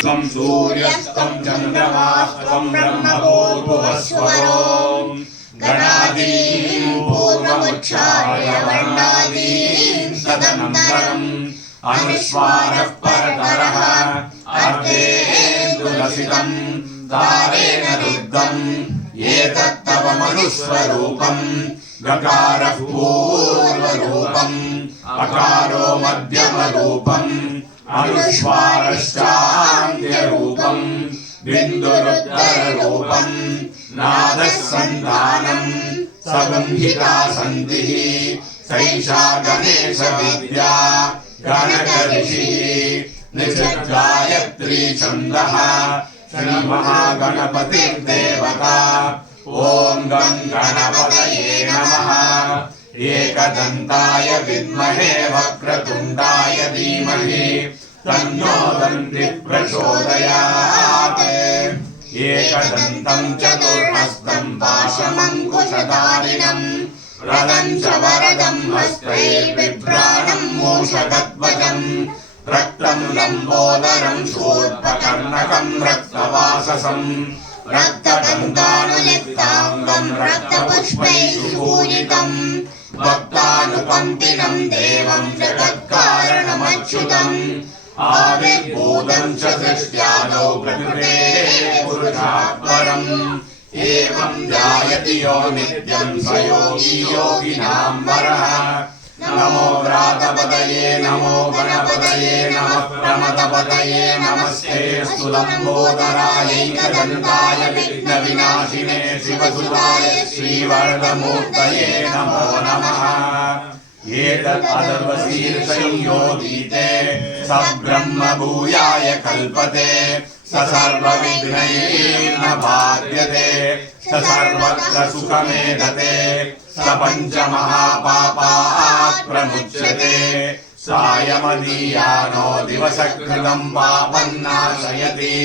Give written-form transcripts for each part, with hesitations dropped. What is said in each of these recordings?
त्वं सूर्यस्त्वं चन्द्रमास्त्वं ब्रह्मभूर्भुवस्वरो गणादीन् पूर्वमुच्चार्य वर्णादीन् तदनन्तरम् अनुस्वारः परतरः अर्धेन्दुलसितम् तारेण रुद्धम् एतत्तव मनुस्वरूपम् गकारः पूर्वरूपम् अकारो मध्यमरूपम् अनुस्वारश्चान्त्यरूपम् बिन्दुरुत्तररूपम् नादः सन्धानम् सगुंहिता सन्धिः सैषा गणेशविद्या गणकऋषिः निषद्गायत्री छन्दः श्रीमहागणपतिर्देवता ॐ गं गणपतये नमः एकदन्ताय विद्महे वक्रतुण्डाय धीमहि तन्नो दन्तिः प्रचोदयात् एकदन्तं चतुर्हस्तं पाशमङ्कुशधारिणं रदं च वरदं हस्तैर्बिभ्राणं मूषकध्वजं रक्तं लम्बोदरं शूर्पकर्णकं रक्तवाससं रक्तगन्धानुलिप्ताङ्गं रक्तपुष्पैः सुपूजितं भक्तानुकम्पिनं देवं जगत्कारणमच्युतम् आविर्भूतं च सृष्ट्यादौ प्रकृतेः पुरुषात् परम् एवं ध्यायति यो नित्यं स योगी योगिनां वरः नमो व्रातपतये नमो गणपतये नमः प्रमथपतये नमस्ते स्तुलम्बोदरायैकदन्ताय विघ्नविनाशिने शिवसुताय श्रीवरदमूर्तये नमो नमः एतदर्थशीर्षयोगीते स ब्रह्म भूयाय कल्पते स सर्वविघ्नैर्न बाध्यते स सर्वत्र सुखमेधते स पञ्चमहापापात् प्रमुच्यते सायमदीयानो दिवसकृतं पापं नाशयति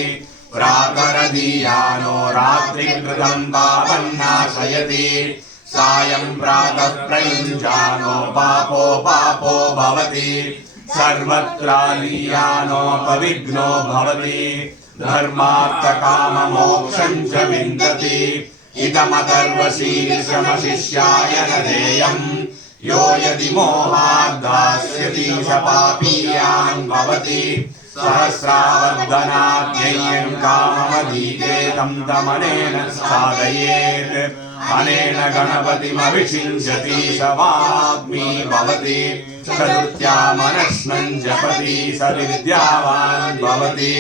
प्रातरदीयानो रात्रिकृतं पापं नाशयति सायं प्रातः प्रयुञ्जानो पापो पापो भवति सर्वत्रालीयानोपविघ्नो भवति धर्मार्थकाममोक्षं च विन्दति इदमथर्वशीर्षमशिष्याय न देयम् यो यदि मोहाद्दास्यति स पापीयान् भवति सहस्रावर्धनाद्यय्यं काममधीते तं तमनेन साधयेत् अनेन गणपतिमभिषिञ्चति स वाग्मी भवति चतुर्थ्यामनश्नं जपति स विद्यावान् भवति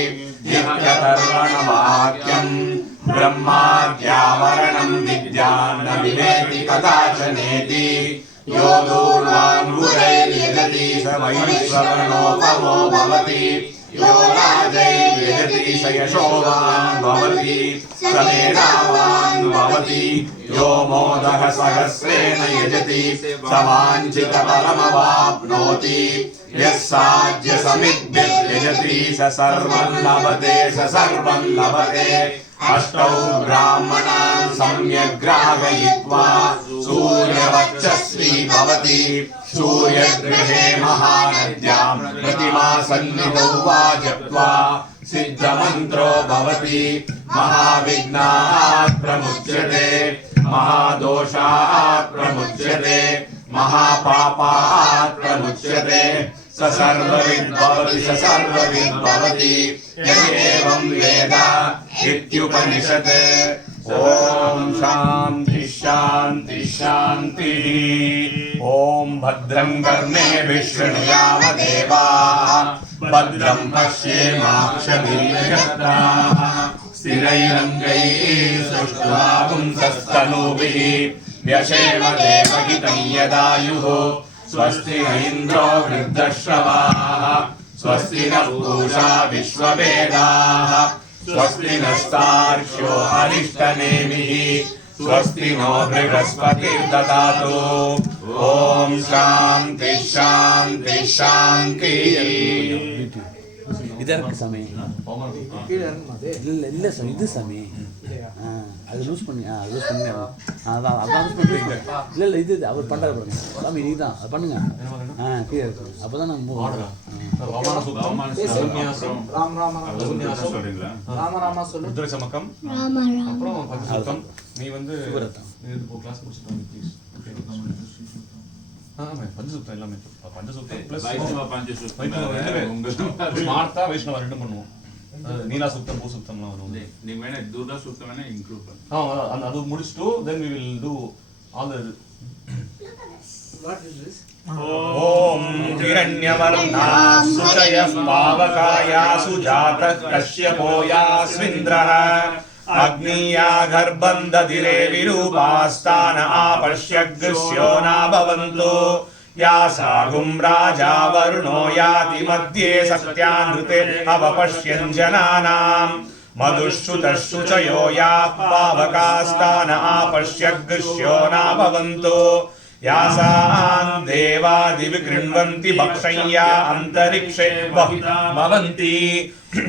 नित्यतर्वणवाक्यं ब्रह्माद्यावरणं विद्यां न विनेति कदाचनेति यो दूर्वाङ्गुरैर्यजति स वैश्वरणोपमो भवति यो राजैर्यजति स यशोवान् भवति स मेधावान् भवति यो मोदः सहस्रेण यजति स वाञ्छितफलमवाप्नोति यः साध्यसमिद्भिर्यजति स सर्वं लभते स सर्वं लभते अष्टौ ब्राह्मणान् सम्यग्राहयित्वा सूर्यवक्षस्वी भवति सूर्यगृहे महानद्यां प्रतिमासन्निधौ वा जप्त्वा सिद्धमन्त्रो भवति महाविघ्नात् प्रमुच्यते महादोषात् प्रमुच्यते महापापात् प्रमुच्यते स सर्वविद्भवति स सर्वविद्भवति यदेवं वेद इत्युपनिषत् ॐ शान्ति शान्ति शान्तिः ॐ भद्रं कर्णेभिः शृणुयाम देवाः भद्रं पश्येमाक्षभिर्यजत्राः स्थिरैरङ्गैः सुष्ठुवागुंसस्तनूभिः व्यशेम देवहितं यदायुः स्वस्ति न इन्द्रो वृद्धश्रवाः स्वस्ति नः पूषा विश्ववेदाः स्वस्ति नस्तार्क्ष्यो अरिष्टनेमिः स्वस्ति नो बृहस्पतिर्ददातु ॐ शान्ति शान्ति शान्तिः ಇದರ ಸಮಯ ಇಲ್ಲ ಇದು ಸಮಯ அது லூஸ் பண்ணி லூஸ் பண்ணி அதான் லூஸ் பண்ணுறீங்க. இல்லை இது அவர் பண்ணுறாரு பாருங்க சாமி நீ தான் அது பண்ணுங்க. கிளியர் இருக்கு அப்போ தான் நம்ம சமக்கம் அப்புறம் பஞ்சசூத்தம். நீ வந்து கிளாஸ் முடிச்சுட்டு பஞ்சசூத்தம் எல்லாமே பஞ்சசூத்தம் பிளஸ் ஸ்மார்த்தா வைஷ்ணவ ரெண்டும் பண்ணுவோம். நீலா சுத்தம் பூ சுத்தம்லாம் வரும். நீங்க வேணா தூர்தா சுத்தம் வேணா இன்க்ளூட் பண்ணுங்க. அது முடிச்சிட்டு then we will do all the what is this ஓம் ஹிரண்யவர்ணாம் சுஜயः பாவகாயாசு ஜாதः கஷ்யபோயாஸ்விந்திரः அக்னியா கர்ப்பந்ததிரே விரூபாஸ்தான ஆபஷ்யக்ஷ்யோ நாபவந்தோ यासागुं राजा वरुणो याति मध्ये सत्यानृते अवपश्यन् जनानां मधुश्रुतश्रुचयो याः पावकास्तान आपश्यग्ष्यो नाभवन्तो यासान् देवादिविकृण्वन्ति भक्षय्या अन्तरिक्षे भवन्ति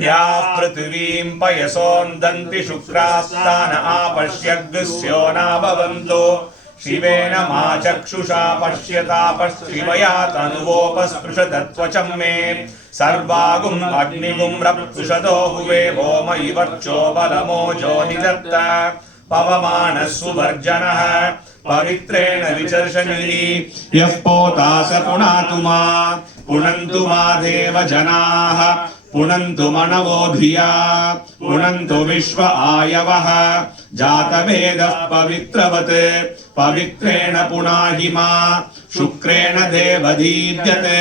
याः पृथिवीं पयसोन्दन्ति शुक्रास्तान आपश्यग्ष्यो नाभवन्तो शिवेन मा चक्षुषा पश्यतापशिवया तनुवोपस्पृशतत्वचं मे सर्वागुम् अग्निगुम् रप्सुषतो हुवे भौम इवर्चो बलमोजो निजत्त पवमानः सुवर्जनः पवित्रेण विचर्षणिः यः पोता स पुनातु मा पुनन्तु मा देवजनाः पुनन्तु मनवो धिया पुनन्तु विश्व आयवः जातवेदः पवित्रवत् पवित्रेण पुनाहि मा शुक्रेण देवदीप्यते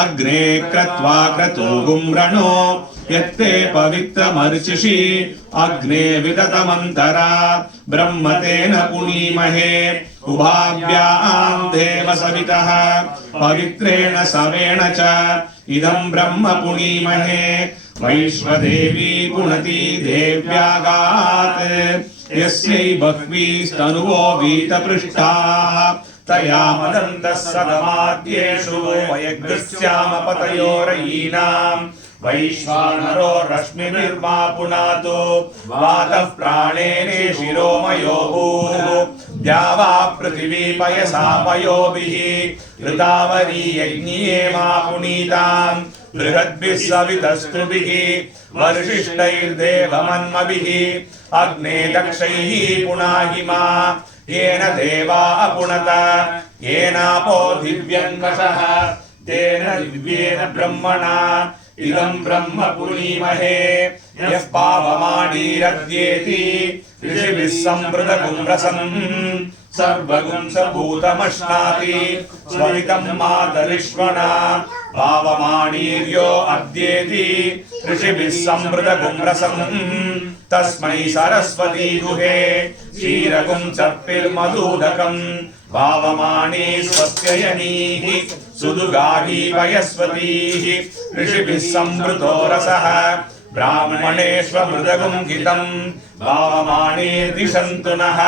अग्ने क्रत्वा क्रतुगुं रणो यत्ते पवित्रमर्चिषि अग्ने विदतमन्तरा ब्रह्मतेन पुनीमहे उभाभ्यां देवसवितः पवित्रेण सवेण च इदं ब्रह्म पुनीमहे वैश्वदेवी पुनति देव्यागात् यस्यै बह्वीस्तनुवो वीतपृष्ठाः तया मदन्तः सदमाद्येषु वयग्स्याम पतयोरयीनाम् वैश्वानरो रश्मिर्मा पुनातु वातः प्राणेने शिरोमयो भूः द्यावा पृथिवी पयसा पयोभिः ऋतावरी यज्ञिये मा पुनीताम् बृहद्भिः सवितस्तुभिः वर्षिष्ठैर्देवमन्मभिः अग्ने दक्षैः पुनाहि मा येन देवा अपुनत येनापो दिव्यङ्कषः तेन दिव्येन ब्रह्मणा इदं ब्रह्म पुनीमहे यः पावमानीरद्येति ऋषिभिः संवृतगुं रसम् सर्वगुं स भूतमश्नाति स्वरितं मातरिष्वणा पावमानीर्यो अद्येति ऋषिभिः संवृतगुं रसम् तस्मै सरस्वती दुहे क्षीरगुं चर्पिर्मधूदकम् पावमानी स्वस्त्ययनीः सुदुगाही वयस्वतीः ऋषिभिः संवृतो रसः ब्राह्मणेष्वमृतगुं हितं पावमानीर्दिशन्तु नः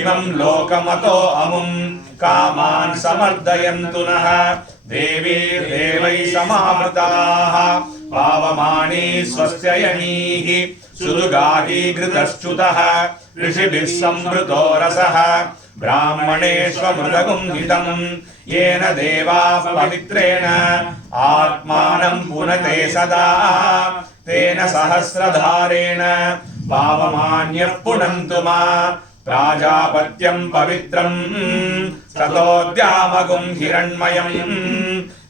इमं लोकमतो अमुं कामान् समर्दयन्तु नः देवीर्देवैः समावृताः पावमानी स्वस्त्ययनीः सुदुगाही घृतश्च्युतः ऋषिभिः संवृतो रसः ब्राह्मणेष्वमृतगुं हितं येन देवाः पवित्रेण आत्मानं पुनते सदा तेन सहस्रधारेण पावमान्यः पुनन्तु मा प्राजापत्यं पवित्रं ततोऽद्यामगुं हिरण्मयं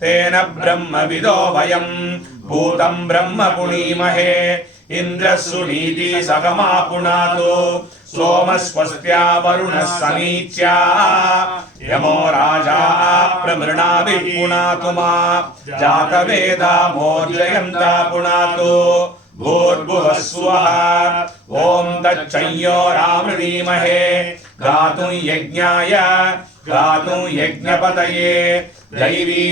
तेन ब्रह्मविदो वयं भूतं ब्रह्म पुनीमहे इन्द्रः सुनीति सगमा पुनातु सोमस्वस्त्या वरुणः समीच्या यमो राजा प्रमृणाभिः पुनातु मा जातवेदा मोर्जयन्ता पुनातु भूर्भुवः स्वः ॐ तच्चंयोरामृणीमहे गातुं यज्ञाय गातुं यज्ञपतये दैवी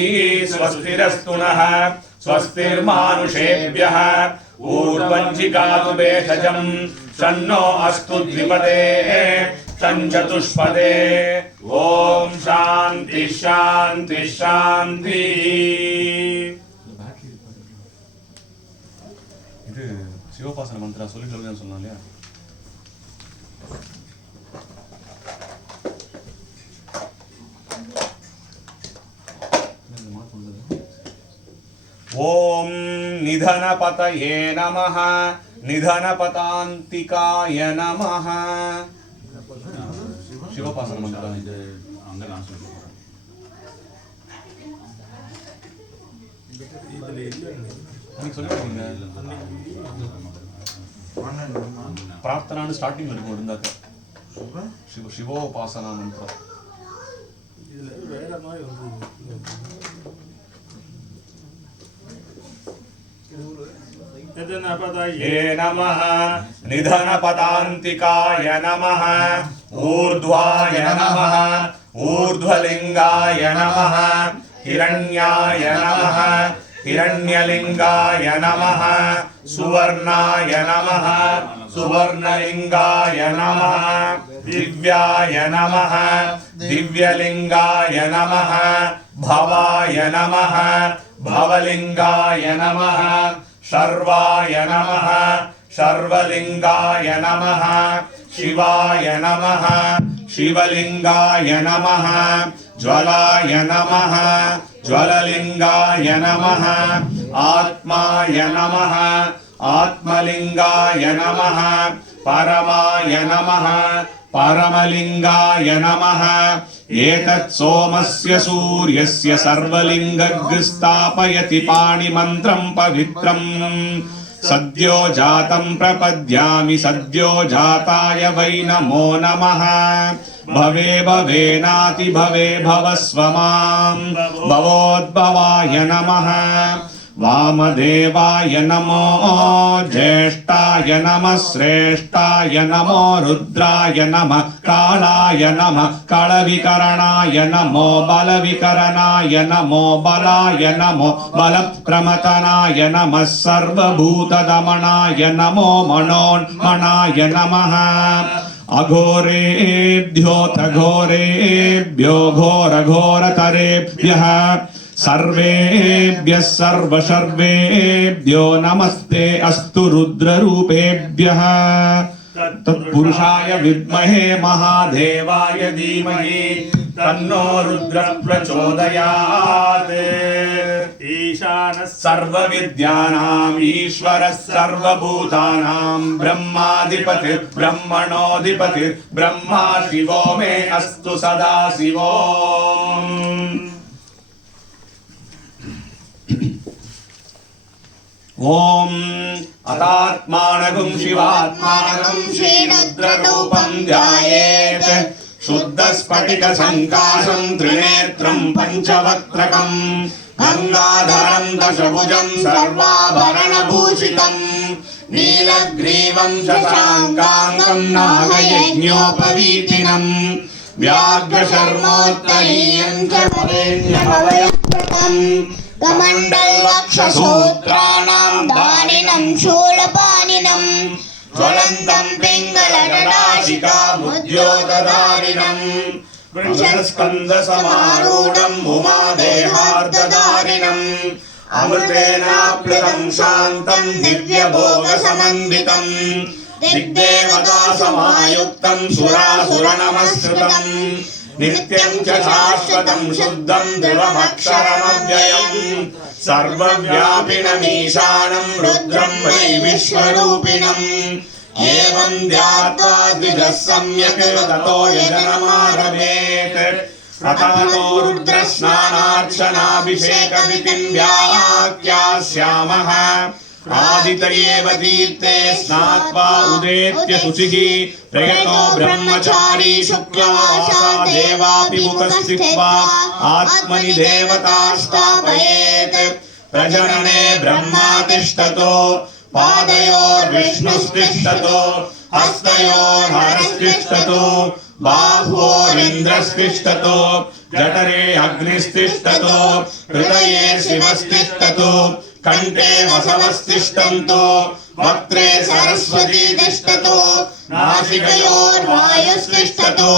स्वस्तिरस्तु नः स्वस्तिर्मानुषेभ्यः ऊर्ध्वञ्जिगातु भेषजं शन्नो अस्तु द्विपदे शञ्चतुष्पदे ॐ शान्ति शान्ति शान्ति இது சிவபாசன மந்திரம் சொல்லி சொல்லுன்னு சொன்னாங்க இல்லையா? निधनपतये नमः निधनपतान्तिकाय नमः शिवोपासना मंत्र प्रार्थना स्टार्टिंग शिवोपासना मंत्र ये नमः निधनपदान्तिकाय नमः ऊर्ध्वाय नमः ऊर्ध्वलिंगाय नमः हिरण्याय नमः हिरण्यलिंगाय नमः सुवर्णाय नमः सुवर्णलिंगाय नमः दिव्याय नमः दिव्यलिंगाय नमः भवाय नमः भवलिंगाय नमः शर्वाय नमः शर्वलिंगाय नमः शिवाय नमः शिवलिंगाय नमः ज्वलाय नमः ज्वललिंगाय नमः आत्माय नमः आत्मलिंगाय नमः परमाय नमः परमलिंगाय नमः एतत् सोमस्य सूर्यस्य सर्वलिंगग्स्थापयति पाणिमन्त्रं पवित्रम् सद्यो जातं प्रपद्यामि सद्यो जाताय वै नमो नमः भवे भवेनाति भवे भवस्व मां भवोद्भवाय नमः वामदेवाय नमो ज्येष्ठाय नमः श्रेष्ठाय नमो रुद्राय नमः कालाय नमः कलविकरणाय नमो बलविकरणाय नमो बलाय नमो बलप्रमतनाय नमः सर्वभूतदमनाय नमो मनोन्मनाय नमः अघोरेभ्योऽथ घोरेभ्यो घोरघोरतरेभ्यः सर्वेभ्यः सर्वशर्वेभ्यो नमस्ते अस्तु रुद्ररूपेभ्यः तत्पुरुषाय विद्महे महादेवाय धीमहि तन्नो रुद्रः प्रचोदयात् ईशानः सर्वविद्यानाम् ईश्वरः सर्वभूतानां ब्रह्माधिपतिः ब्रह्मणोऽधिपतिः ब्रह्मा शिवो मे अस्तु सदा शिवो ओम अतात्मानगुं शिवात्मानगुं श्रीरुद्ररूपं ध्यायेत् शुद्धस्फटिकसङ्काशं त्रिनेत्रं पञ्चवक्त्रकं गङ्गाधरं दशभुजं सर्वाभरणभूषितं नीलग्रीवं शशाङ्काङ्गं नागयज्ञोपवीतिनं व्याघ्रशर्मोत्तरीयं च वरेण्यभवयप्रदम् कमण्डलवक्षसूत्राणां दानिनं शूलपानिनं ज्वलन्तं पिङ्गलजटाशिखामुद्योतधारिणं वृषस्कन्धसमारूढं उमादेहार्दधारिणम् अमृतेनाप्लुतं शान्तं दिव्यभोगसमन्वितं दिग्देवतासमायुक्तं सुरासुरनमस्कृतम् नित्यं च शाश्वतं शुद्धं ध्रुवमक्षरमव्ययम् सर्वव्यापिनमीशानं रुद्रं वै विश्वरूपिणम् एवं ध्यात्वा द्विजः सम्यक् ततो यजनमारभेत् ततो रुद्रस्नानार्चनाभिषेकविधिं व्याख्यास्यामः आदितयेव तीर्थे स्नात्वा उदेत्य शुचिः प्रयतो ब्रह्मचारी शुक्लवासा देवाभिमुखस्थित्वा आत्मनि देवतास्थापयेत् प्रजनने ब्रह्मा तिष्ठतो पादयोर्विष्णुस्तिष्ठतो हस्तयोर्हरस्तिष्ठतो बाह्वोरिन्द्रस्तिष्ठतो जठरे अग्निस्तिष्ठतो हृदये शिवस्तिष्ठतो कंठे वसवस्तिष्ठन्तो वक्त्रे सरस्वती तिष्ठतो नासिकयोर्वायुस्तिष्ठतो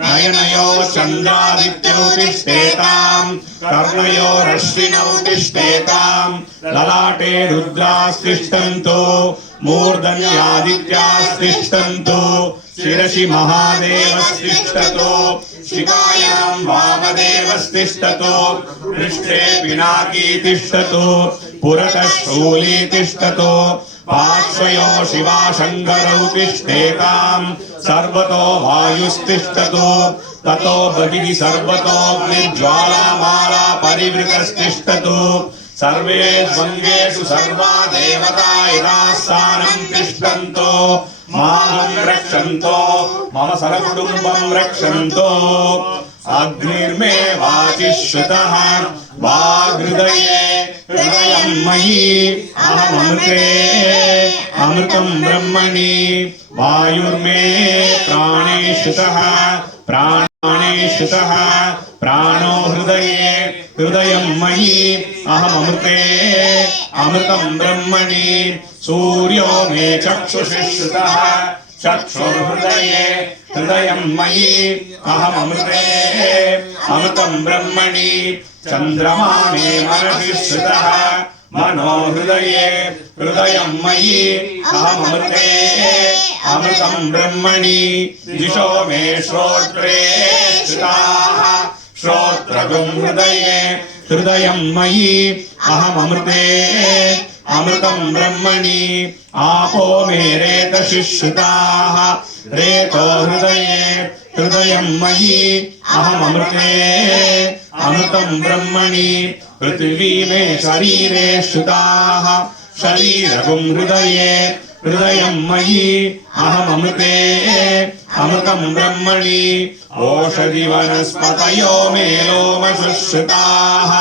नयनयोः चन्द्रादित्यौ तिष्ठेताम् कर्णयोरश्विनौ तिष्ठेताम् ललाटे रुद्रास्तिष्ठन्तो मूर्धन्ये आदित्यास्तिष्ठन्तो शिरसि महादेवस्तिष्ठतो शिखायां वामदेवः वामदेवस्तिष्ठतु पृष्ठे पिनाकी तिष्ठतु पुरतः शूली तिष्ठतु पार्श्वयो शिवा शङ्करौ तिष्ठेताम् सर्वतो वायुस्तिष्ठतु ततो बहिः सर्वतोऽग्निज्वालामाला परिवृतस्तिष्ठतु सर्वे स्वङ्गेषु सर्वा देवता यथास्थानं तिष्ठन्तो मां रक्षन्तो मम सरकुटुम्बं रक्षन्तो अग्निर्मे वाचि श्रुतः वाग्हृदये हृदयं मयि अहममृते अमृतं ब्रह्मणि वायुर्मे प्राणे श्रुतः प्राणे श्रुतः प्राणो हृदये हृदयं मयि अहममृते अमृतं ब्रह्मणि सूर्यो मे चक्षुषि श्रुतः चक्षुर्हृदये हृदयं मयि अहममृते अमृतं ब्रह्मणि चन्द्रमा मे मनसि श्रुतः मनो हृदये हृदयं मयि अहममृते अमृतं ब्रह्मणि दिशो मे श्रोत्रे श्रुताः श्रोत्रगुं हृदये हृदयं मयि अहममृते अमृतं ब्रह्मणि आपो मे रेतसि श्रुताः रेतो हृदये हृदयं मयि अहममृते अमृतं ब्रह्मणि पृथिवी मे शरीरे श्रुताः शरीरगुं हृदये हृदयं मयि अहममृते अमृतं ब्रह्मणि ओषधि वनस्पतयो मे लोमशुश्रुताः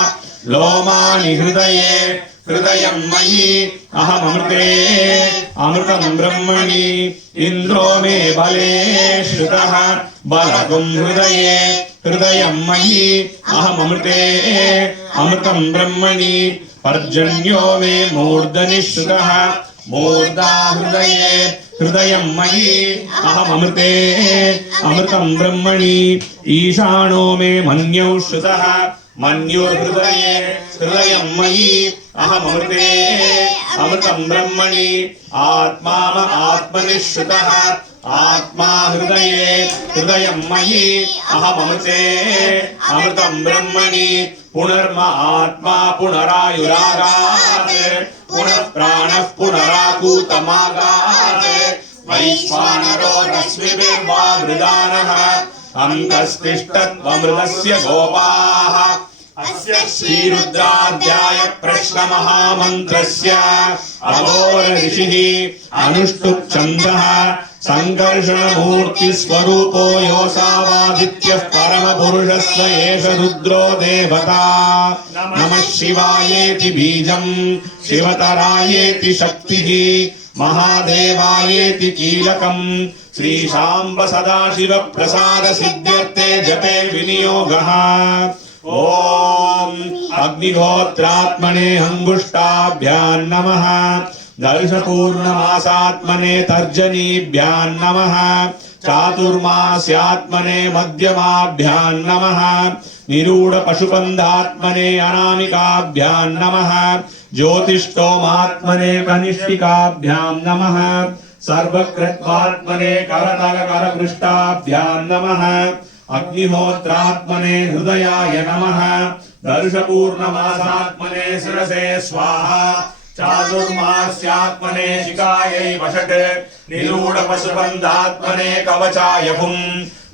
लोमानि हृदये हृदयं मयि अहममृते अमृतं ब्रह्मणि इन्द्रो मे बले श्रुतः बलगुं हृदये हृदयं मयि अहममृते अमृतं ब्रह्मणि पर्जन्यो मे मूर्धनि श्रुतः मूर्धा हृदये हृदयं मयि अहममृते अमृतं ब्रह्मणि ईशानो मे मन्यौ श्रुतः मन्युर्हृदये हृदयं मयि अहममृते अमृतं ब्रह्मणि आत्मा आत्मनि श्रुतः आत्मा हृदये हृदयं मयि अहममृते अमृतं ब्रह्मणि पुनर्म आत्मा पुनरायुरागात् पुनः प्राणः पुनराकूतमागात् वैश्वानरो रश्मिभिर्वा वृदानः अन्तस्तिष्ठत्वमृतस्य गोपाः अस्य श्रीरुद्राध्याय प्रश्नमहामन्त्रस्य अघोर ऋषिः अनुष्टुप् छन्दः सङ्कर्षणमूर्तिस्वरूपो योऽसावादित्यः परमपुरुषस्य एष रुद्रो देवता नमः शिवायेति बीजं शिवतरायेति शक्तिः महादेवायेति कीलकम् श्रीशाम्ब सदाशिव प्रसाद सिद्ध्यर्थे जपे विनियोगः ॐ अग्निहोत्रात्मने अंगुष्ठाभ्यां नमः दर्शपूर्णमासात्मने तर्जनीभ्यां नमः चातुर्मास्यात्मने मध्यमाभ्यां नमः निरूढ पशुपन्धात्मने अनामिकाभ्यां नमः ज्योतिष्टोमात्मने कनिष्ठिकाभ्यां नमः सर्वकृत्वात्मने करतलकरपृष्ठाभ्यां नमः अग्निहोत्रात्मने हृदयाय नमः दर्शपूर्णमासात्मने शिरसे स्वाहा चातुर्मास्यात्मने शिखायै वषट् निरूढपशुबन्धात्मने कवचाय हुं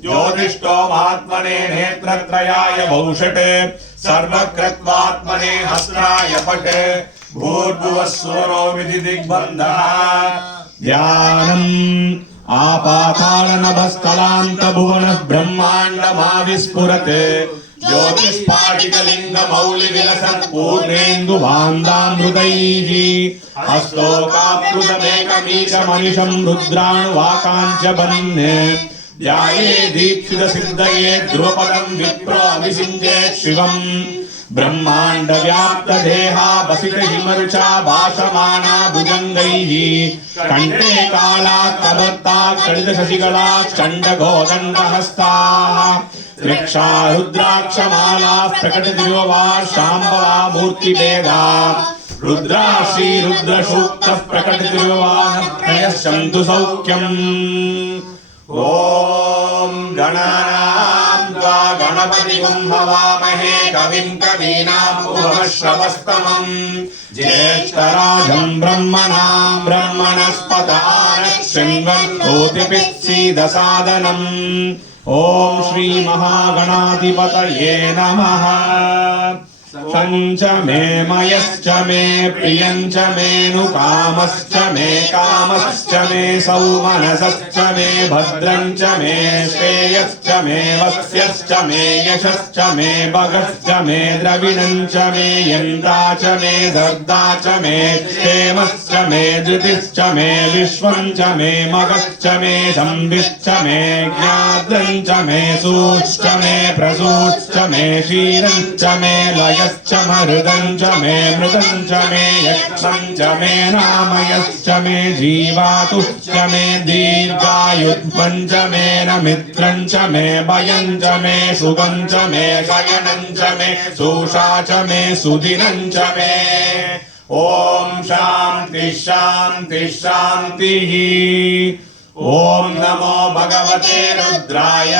ज्योतिष्टोमात्मने नेत्रत्रयाय भौषट् सर्वकृत्वात्मने हस्ताय फट् भूर्भुवस्वरो विधिदिग्बन्धः ध्यानम् आपातालनभस्थलान्तभुवनः ब्रह्माण्डमाविस्फुरत् ज्योतिष्पाटिकलिङ्गमौलिविलसत् पूर्णेन्दुवान्दामृतैः हस्तोकाप्लुतमेकमीशमनिशं रुद्राणुवाकाञ्च बन् ध्याये दीक्षितसिद्धये ध्रुवपदं विप्रो अभिषिञ्चेत् शिवम् ब्रह्माण्डव्याप्तदेहा वसितहिमरुचा भाषमाना भुजङ्गैः कण्ठे कालात्तबत्ता कलितशशिकला चण्डघोदण्डहस्ताः वृक्षा रुद्राक्षमालाः प्रकटदिववा शाम्भवा मूर्तिभेदा रुद्रा श्रीरुद्रसूक्तः प्रकटदिववा न प्रयश्यन्तु सौख्यम् ॐ गणानां गणपतिगुं हवामहे कविं कवीनाम् उपमश्रवस्तमम् ज्येष्ठराजम् ब्रह्मणस्पत शृण्वन्नोतिपित्सीदसादनम् ॐ श्री महागणाधिपतये नमः सञ्च मे मयश्च मे प्रियञ्च मेऽनुकामश्च मे कामश्च मे सौमनसश्च मे भद्रञ्च मे श्रेयश्च मे वस्यश्च मे यशश्च मे भगश्च मे द्रविणञ्च मे यन्ता च मे दर्दा च मे क्षेमश्च मे धृतिश्च मे विश्वञ्च मे मगश्च मे संविश्च मे ज्ञाद्रञ्च मे सूश्च मे प्रसूश्च मे क्षीरञ्च मे लयश्च मरुदञ्च मे मृदञ्च मे यक्षञ्च मे नामयश्च मे जीवातुश्च मे दीर्घायुत्वञ्च मे नमित्रञ्च मे भयञ्च मे शुभञ्च मे शयनञ्च मे सूषा च मे सुदिनञ्च मे ॐ शान्ति शान्ति शान्तिः ॐ नमो भगवते रुद्राय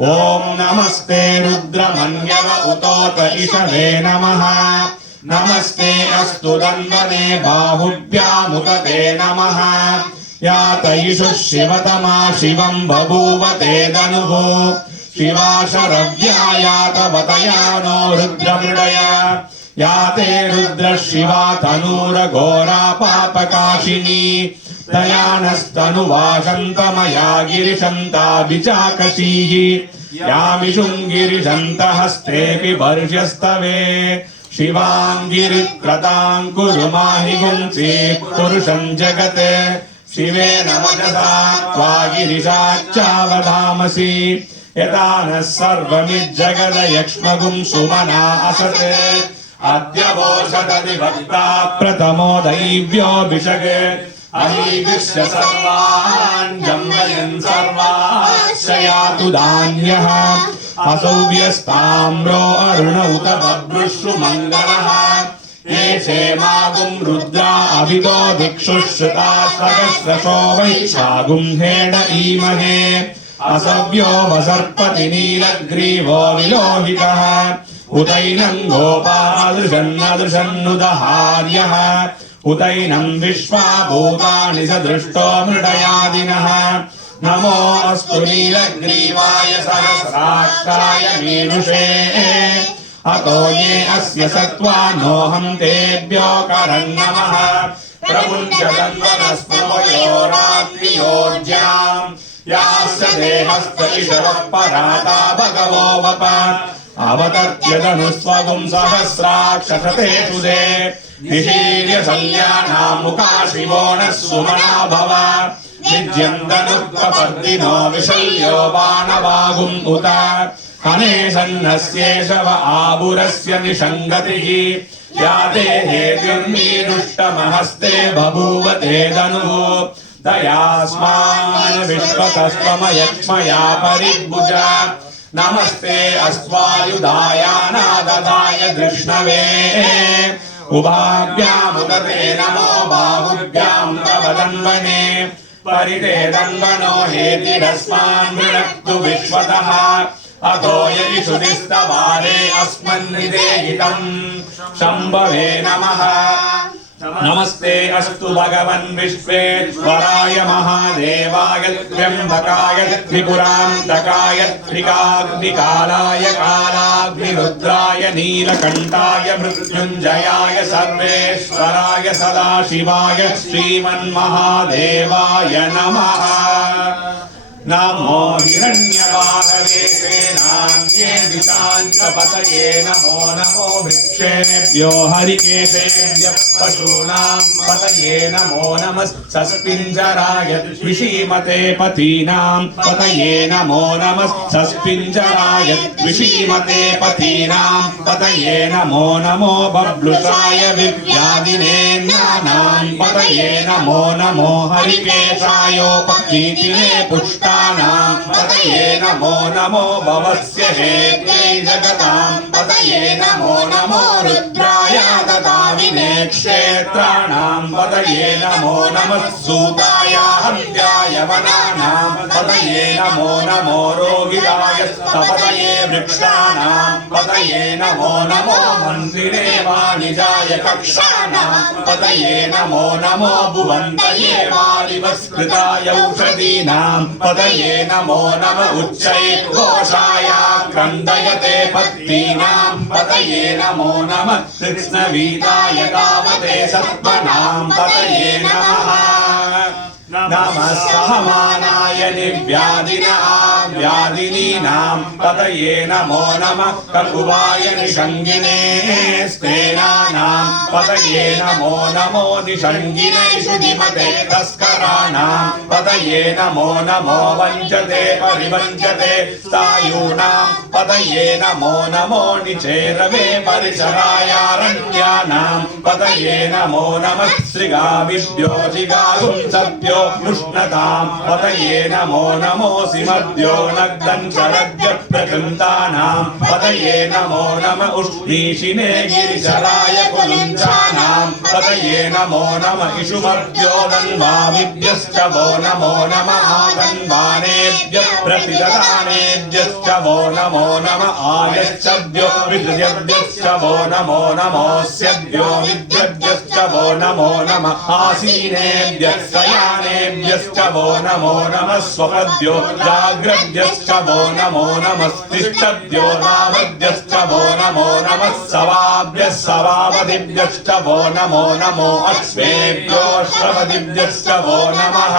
ॐ नमस्ते रुद्रमन्यव उतोत ईशवे नमः नमस्ते अस्तु दन्वने बाहुभ्यामुदते नमः यात ईशुः शिवतमा शिवं बभूव ते धनुः शिवा शरव्यायातवतया नो रुद्रमृडय याते रुद्रः शिवा तनूरघोरा पापकाशिनी दयानस्तनुवासन्तमया गिरिशन्ताभिचाकशीः यामिषुं गिरिशन्तहस्तेऽपि वर्ष्यस्तवे शिवां गिरित्रतां कुरु माहि गुंसि पुरुषं जगत् शिवेन वचसा त्वा गिरिशाच्चावधामसि यथा नः सर्वमिज्जगदयक्ष्मगुं सुमना असत् अद्य वोषदति भक्ता प्रथमो दैव्योऽभिषक् अहीविश्य सर्वान् जम्मयन् सर्वाश्रयातु धान्यः असौ व्यस्ताम्रो अरुण उत बभ्रुषु मङ्गलः ये क्षेमागुं रुद्रा अभितो दिक्षुश्रुता सहस्रशो वैशागुं हेड ईमहे असव्यो वसर्पति नीलग्रीवो विलोहितः उदैनं गोपादृशन्नदृशन्नुदहार्यः उदैनं विश्वाभूतानि सदृष्टो मृडयादिनः नमो अस्तु नीलग्रीवाय सहस्राक्षाय मीनुषे अतो ये अस्य सत्त्वानोऽहं तेभ्यो करन्नमः प्रमुञ्चतन्वनस्पृहयोरात्रियोज्याम् यास्य देहस्थ इषवः पराता भगवो वप अवतर्त्यदनुस्वगुं सहस्राक्षसते सुदे निशीर्य सल्यानां मुखा शिवो नः सुमना भव विद्यन्तनुत्पपर्दिनो विशल्यो बाणवागुम् उत हनेशन्नस्येषव आबुरस्य निषङ्गतिः याते हेतिर्मीदुष्टमहस्ते बभूव ते धनुः दयास्मान् विश्वतस्त्वमयक्ष्मया परिभुज नमस्ते अश्वायुधायानाददाय धृष्णवे उभाभ्यामुदते नमो बाहुभ्यां तव दन्वने परिते दन्वनो हेतिरस्मान् मृणक्तु विश्वतः अतो ययिषुदिस्तवारे अस्मन्निदेहितम् शम्भवे नमः नमस्ते अस्तु भगवन् विश्वेश्वराय महादेवाय त्र्यम्बकाय त्रिपुरान्तकाय त्रिकाग्निकालाय कालाग्निरुद्राय नीलकण्ठाय मृत्युञ्जयाय सर्वेश्वराय सदाशिवाय श्रीमन्महादेवाय नमः नमो हिरण्यवाहवे सेनान्ये दिशाञ्च पतये नमो नमो वृक्षेभ्यो हरिकेशेभ्यः पशूनां पतये नमो नमः सस्पिञ्जराय विषीमते पतीनां पतये नमो नमः सस्पिञ्जराय विषीमते पतीनां पतये नमो नमो बब्लुषाय विव्याधिनेन्द्राणां पतये नमो नमो हरिकेशायोपवीतिने पुष्टा भूतानां पतये नमो नमो भवस्य हेत्यै जगतां पतये नमो नमो रुद्राय ददामिने क्षेत्राणां पतये नमो नमः सूताय हन्त्याय वनानां पतये नमो नमो रोगिणाय पतये वृक्षाणां पतये नमो नमो मन्दिरे वाणिजाय कक्षाणां पतये नमो नमो भुवन्तये वारिवस्कृताय औषधीनां पतये नमो नम उच्चैर्घोषाय क्रन्दयते पत्नीनां पतये नमो नमः कृष्णवीताय गावते सत्त्वनां पतये नमः नमः सहमानाय व्याधिनीनां पतये नमो नमः ककुवाय निषङ्गिने स्तेनानां पतये नमो नमो निषङ्गिनेषु धीमते तस्कराणां पतये नमो नमो वञ्चते परिवञ्चते स्थायूनां पतये नमो नमो निचेरवे परिसरायारण्यानां पतये नमो नमः श्रीगाविभ्यो जिगागुंसभ्यो उष्णतां पतये नमो नमोऽसि मद्यो नग्नं शरद्य प्रकृन्तानां पतये नमो नम उष्णीषिणे गिरिशराय कुलुञ्चानां पतये नमो नम इषुमद्यो दन्वामिभ्यश्च वो नमो नम आदन्वानेभ्यः प्रतिददानेभ्यश्च वो नमो नम आयश्चभ्यो विद्यभ्यश्च वो नमो नमोऽस्यभ्यो विद्यभ्यश्च वो नमो नम आसीनेभ्यः शयानेभ्यश्च वो नमो नमः स्वपद्यो जाग्रद्यश्च वो नमो नमस्तिष्ठद्यो नामद्यश्च वो नमो नमः सवाभ्यः सवावदिभ्यश्च वो नमो नमो अश्वेभ्यो श्रवदिभ्यश्च वो नमः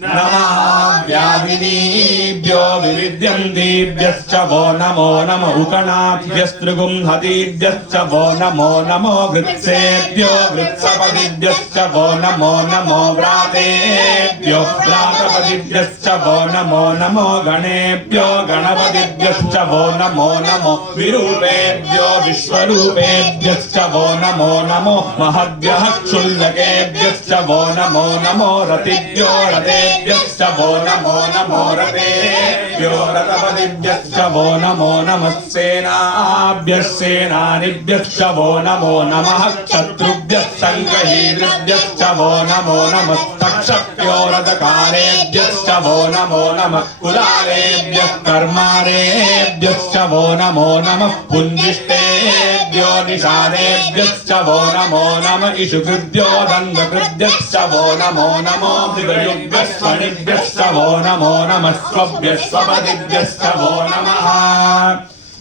नमः व्याधिनीभ्यो विविध्यन्तीभ्यश्च वो नमो नम उकणाभ्यस्तृगुंहतीभ्यश्च वो नमो नमो गृत्सेभ्यो गृत्सपदिभ्यश्च वो नमो नमो व्रातेभ्यो व्रातपदिभ्यश्च वो नमो नमो गणेभ्यो गणपतिभ्यश्च वो नमो नमो विरूपेभ्यो विश्वरूपेभ्यश्च वो नमो नमो महद्भ्यः क्षुल्लकेभ्यश्च वो नमो नमो रतिभ्यो रते वो नमो नमो रतेभ्यो रतपतिभ्यश्च वो नमो नमः सेनाभ्यः सेनानिभ्यश्च वो नमो नमः शत्रुभ्यः संग्रहीतृभ्यश्च वो नमो नमः तक्षभ्यो रथकारेभ्यश्च वो नमो नमः कुलालेभ्यः कर्मारेभ्यश्च वो नमो नमः पुञ्जिष्टेभ्यो निषादेभ्यश्च वो नमो नमः इषुकृभ्यो दण्डकृभ्यश्च वो नमो नमो मृगयुभ्यश्च स्वनिभ्यश्च वो नमो नमः स्वभ्यः स्वपदिभ्यश्च वो नमः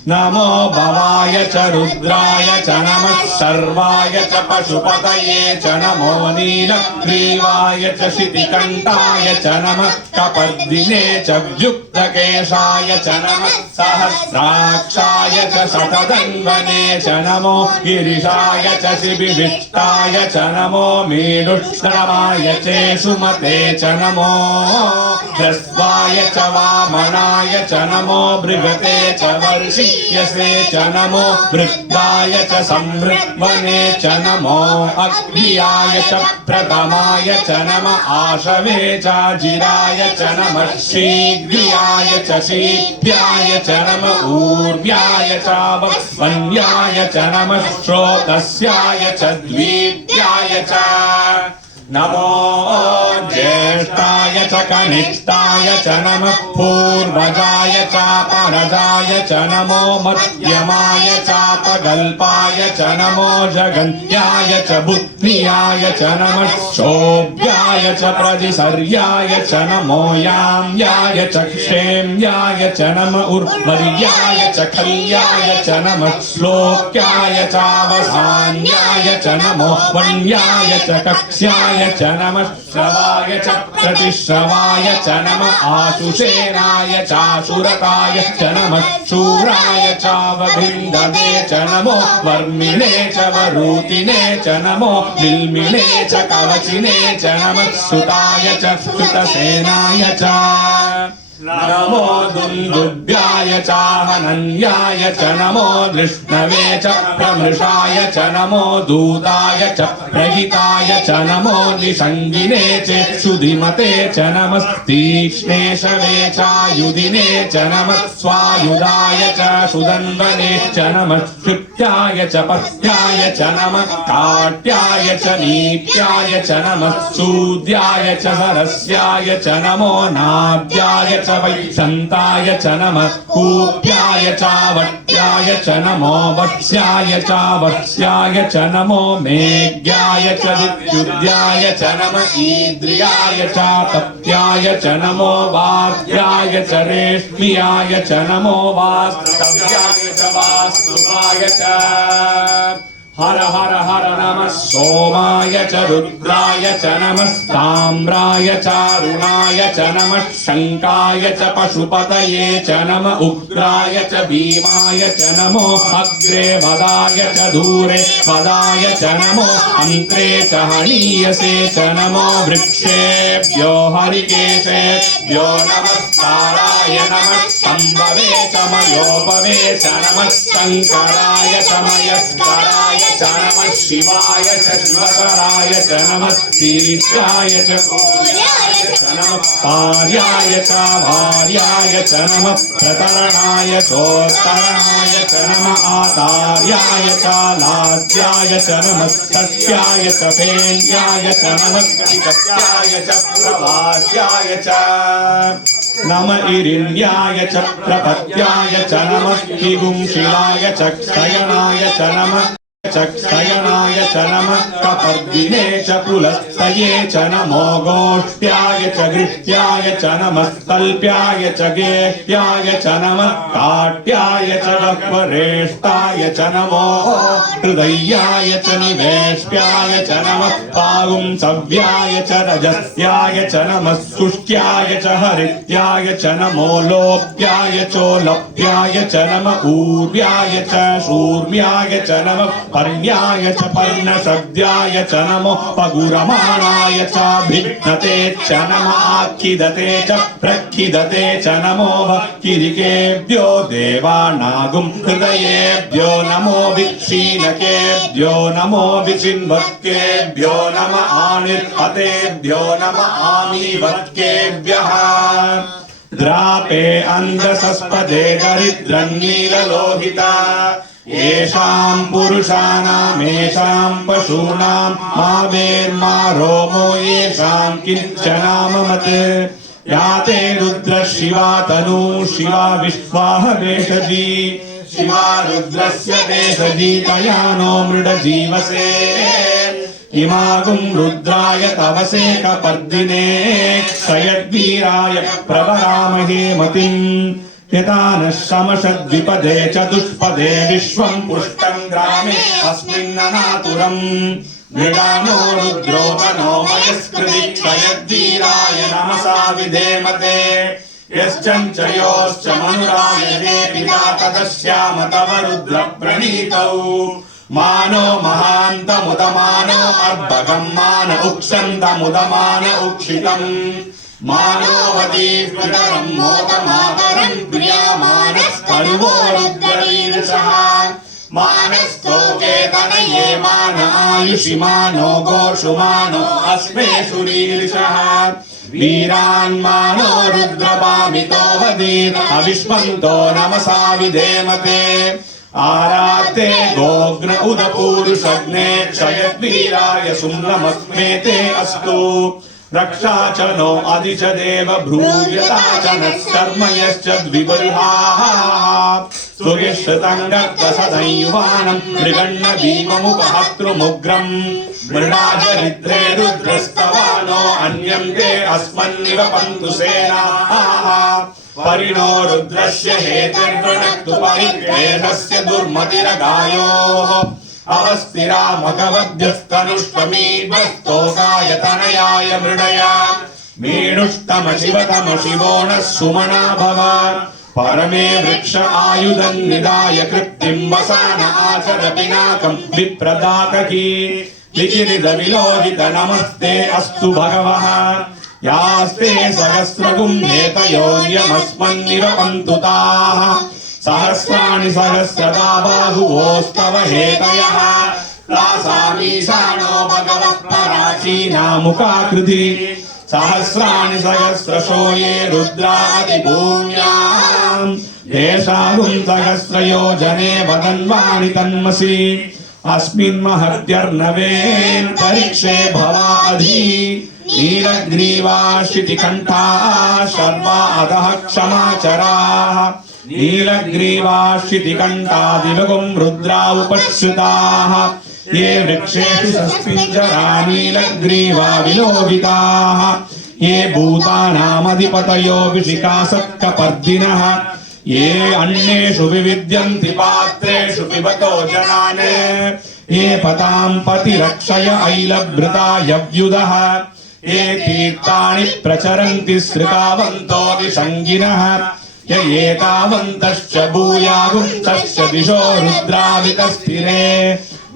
नमो भवाय च रुद्राय च नमः सर्वाय च पशुपतये च नमो नीलग्रीवाय च शितिकण्ठाय च नमः कपर्दिने च व्युक्तकेशाय च नमः सहस्राक्षाय च शतधन्वने च नमो गिरिशाय च शिबिविष्टाय च नमो मीनुष्णवाय चेषुमते च नमो ह्रस्वाय च वामनाय च नमो भृगते च वर्षि यसे च नमो वृद्धाय च संवृत्वने च नमो अग्नियाय च प्रथमाय च नम आशवे चाजिराय च नमः शीघ्रियाय च शीभ्याय च नम ऊर्व्याय च वन्याय च नमः श्रोतस्याय च द्वीप्याय च नमो ज्येष्ठाय च कनिष्ठाय च नमः पूर्वजाय चापरजाय च नमो मध्यमाय चापगल्पाय च नमो जगन्याय च बुद्धियाय च नमः शोभ्याय च प्रतिसर्याय च नमो याम्याय च क्षेम्याय च नम उर्वर्याय च खल्याय च नमः श्लोक्याय चावसान्याय च नमो वन्याय च कक्ष्याय च नमः श्रवाय च प्रतिश्रवाय च नमः आशुषेनाय चाशुरकाय च नमः शूराय चावभिन्दवे च नमो वर्मिणे च वरूतिने च नमो बिल्मिणे च कवचिने च नमः सुताय च श्रुतसेनाय च नमो दुन्दुभ्याय चाहनन्याय च नमो दृष्णवे च प्रमृषाय च नमो दूताय च प्रहिताय च नमो निषङ्गिने चेक्षुधिमते च नमस्तीक्ष्णेशवे चायुधिने च नमः स्वायुधाय च सुदन्वने च नमः श्रुत्याय च पस्याय च नमः काट्याय च नीत्याय च नमः सूद्याय च सरस्याय च नमो नाद्याय च वैशन्ताय च नमः कूप्याय चावट्याय च नमो वत्स्याय चावत्स्याय च नमो मेघ्याय च विद्युद्याय च नमः ईद्रियाय चापत्याय च नमो वाद्याय च रेश्मियाय च नमो वास्तव्याय च वास्तुवाय च हर हर हर नमः सोमाय च रुद्राय च नमः ताम्राय चारुणाय च नमः शङ्काय च पशुपतये च नमः उग्राय च भीमाय च नमो अग्रे वदाय च दूरे वदाय च नमो अन्त्रे च हनीयसे च नमो वृक्षेभ्यो हरिकेशेभ्यो नमस्काराय नमः शम्भवे च मयोपवे च नमः शङ्कराय च मयस्कराय च नमः शिवाय च शिवकराय च नमः शीर्षाय च कोर्याय च नमः पार्याय च भार्याय च नमः प्रतरणाय चोत्तरणाय च नमः आतार्याय च लाज्याय च नमः सत्याय च फेन्याय च नमः कटिकट्याय च प्रभाष्याय च नम इरिण्याय च प्रपत्याय च नमः किगुंशिलाय च क्षयनाय च नमः चक्षयनाय च नमः कपर्दिने च कुलस्थये च नमो गोष्ठ्याय च गृह्याय च नमः तल्प्याय च गेह्याय च नमः काट्याय च गह्वरेष्ठाय च नमो हृदयाय च निवेश्याय च नमः पागुंसव्याय च रजस्याय च नमः सुष्ट्याय च हरित्याय च नमो लोप्याय चोलप्याय च नमः ऊर्व्याय च शूर्व्याय च नमः पर्ण्याय च पर्णशब्द्याय च नमो पगुरमाणाय च भिघ्नते च नमः आखिदते च प्रखिदते च नमो किरिकेभ्यो देवानागुं हृदयेभ्यो नमो विक्षीणकेभ्यो नमो विचिन्वत्केभ्यो नमः आनिर्हतेभ्यो नमः आमीवत्केभ्यः द्रापे अन्धसस्पदे दरिद्रन्नीललोहिता येषां पुरुषाणामेषां पशूनां मा वेर्मा रोमो येषां किञ्चनाममत् याते रुद्र शिवा तनु शिवा विश्वाह वेषजी शिवा रुद्रस्य वेषजी तया नो मृडजीवसे इमागुं रुद्राय तवसे कपर्दिने क्षयद्वीराय प्रवरामहे मतिम् यथा नः शमशद्विपदे चतुष्पदे विश्वं पुष्टं ग्रामे अस्मिन्ननातुरम् मृगानो रुद्रोपनो मयस्कृति क्षयद्वीराय नमसा विधेमते यश्चञ्च योश्च मनुरायणे पिता तदस्याम तव रुद्र प्रणीतौ मानो महान्तमुदमानो अर्भगं मान उक्षन्तमुदमान उक्षितम् मानोवती स्मृतरं मोदमातरं प्रियामानस्तनुवो रुद्रवीरशः मानस्तोके तनये मान आयुषि मानो गोषु मानो अस्मेषु रीरिषः वीरान्मानो रुद्रपामितो वदीत अविष्मन्तो नमसा विधेमते आराते गोग्न उदपूरुषग्ने क्षयद्वीराय सुम्नमस्मेते अस्तु रक्षा च नो अधि च देव भ्रूयता च नः शर्म यश्च द्विबर्हाः सुगिश्रितङ्गत्वसदयुवानं मृगण्ण भीममुपहर्तृमुग्रम् मृडाचरित्रे रुद्रस्तवानो अन्यं ते अस्मन्निव पन्तु सेनाः परिणो रुद्रस्य हेतिर्वृणक्तु परिक्लेशस्य दुर्मतिरगायोः अवस्तिरामकवद्यस्तनुष्टमीभस्तोकाय तनयाय मृडया मीणुष्टम शिवतम शिवो नः सुमना भव परमे वृक्ष आयुधं निदाय कृत्तिं वसान आचर पिनाकं विप्रदातकी लिखिनिद विलोहित नमस्ते अस्तु भगवः यास्ते सहस्रगुं नेतयोऽन्यमस्मन्निरपन्तु ताः सहस्राणि सहस्रदा बाहुवोस्तव हेतयः तासामीशानो भगवः पराचीनामुखाकृति सहस्राणि सहस्रशो ये रुद्रादिभूम्याम् तेषागुं सहस्रयोजने वदन्वानि तन्मसि अस्मिन् महत्यर्णवेऽन्तरिक्षे भवाधि नीलग्रीवाशितिकण्ठाः शर्वा अधः क्षमाचराः नीलग्रीवाशितिकण्ठादिलघुं रुद्रा उपश्रुताः ये वृक्षेषु सस्पिञ्जरा नीलग्रीवा विलोहिताः ये भूतानामधिपतयो विशिखासक्तपर्दिनः ये अन्येषु विविद्यन्ति पात्रेषु पिबतो जनान् ये पतां पतिरक्षय ऐलभृतायव्युदः ये तीर्थानि प्रचरन्ति श्रुतावन्तो दिशङ्गिनः य एतावन्तश्च भूयागुंसश्च दिशो रुद्रावितस्थिरे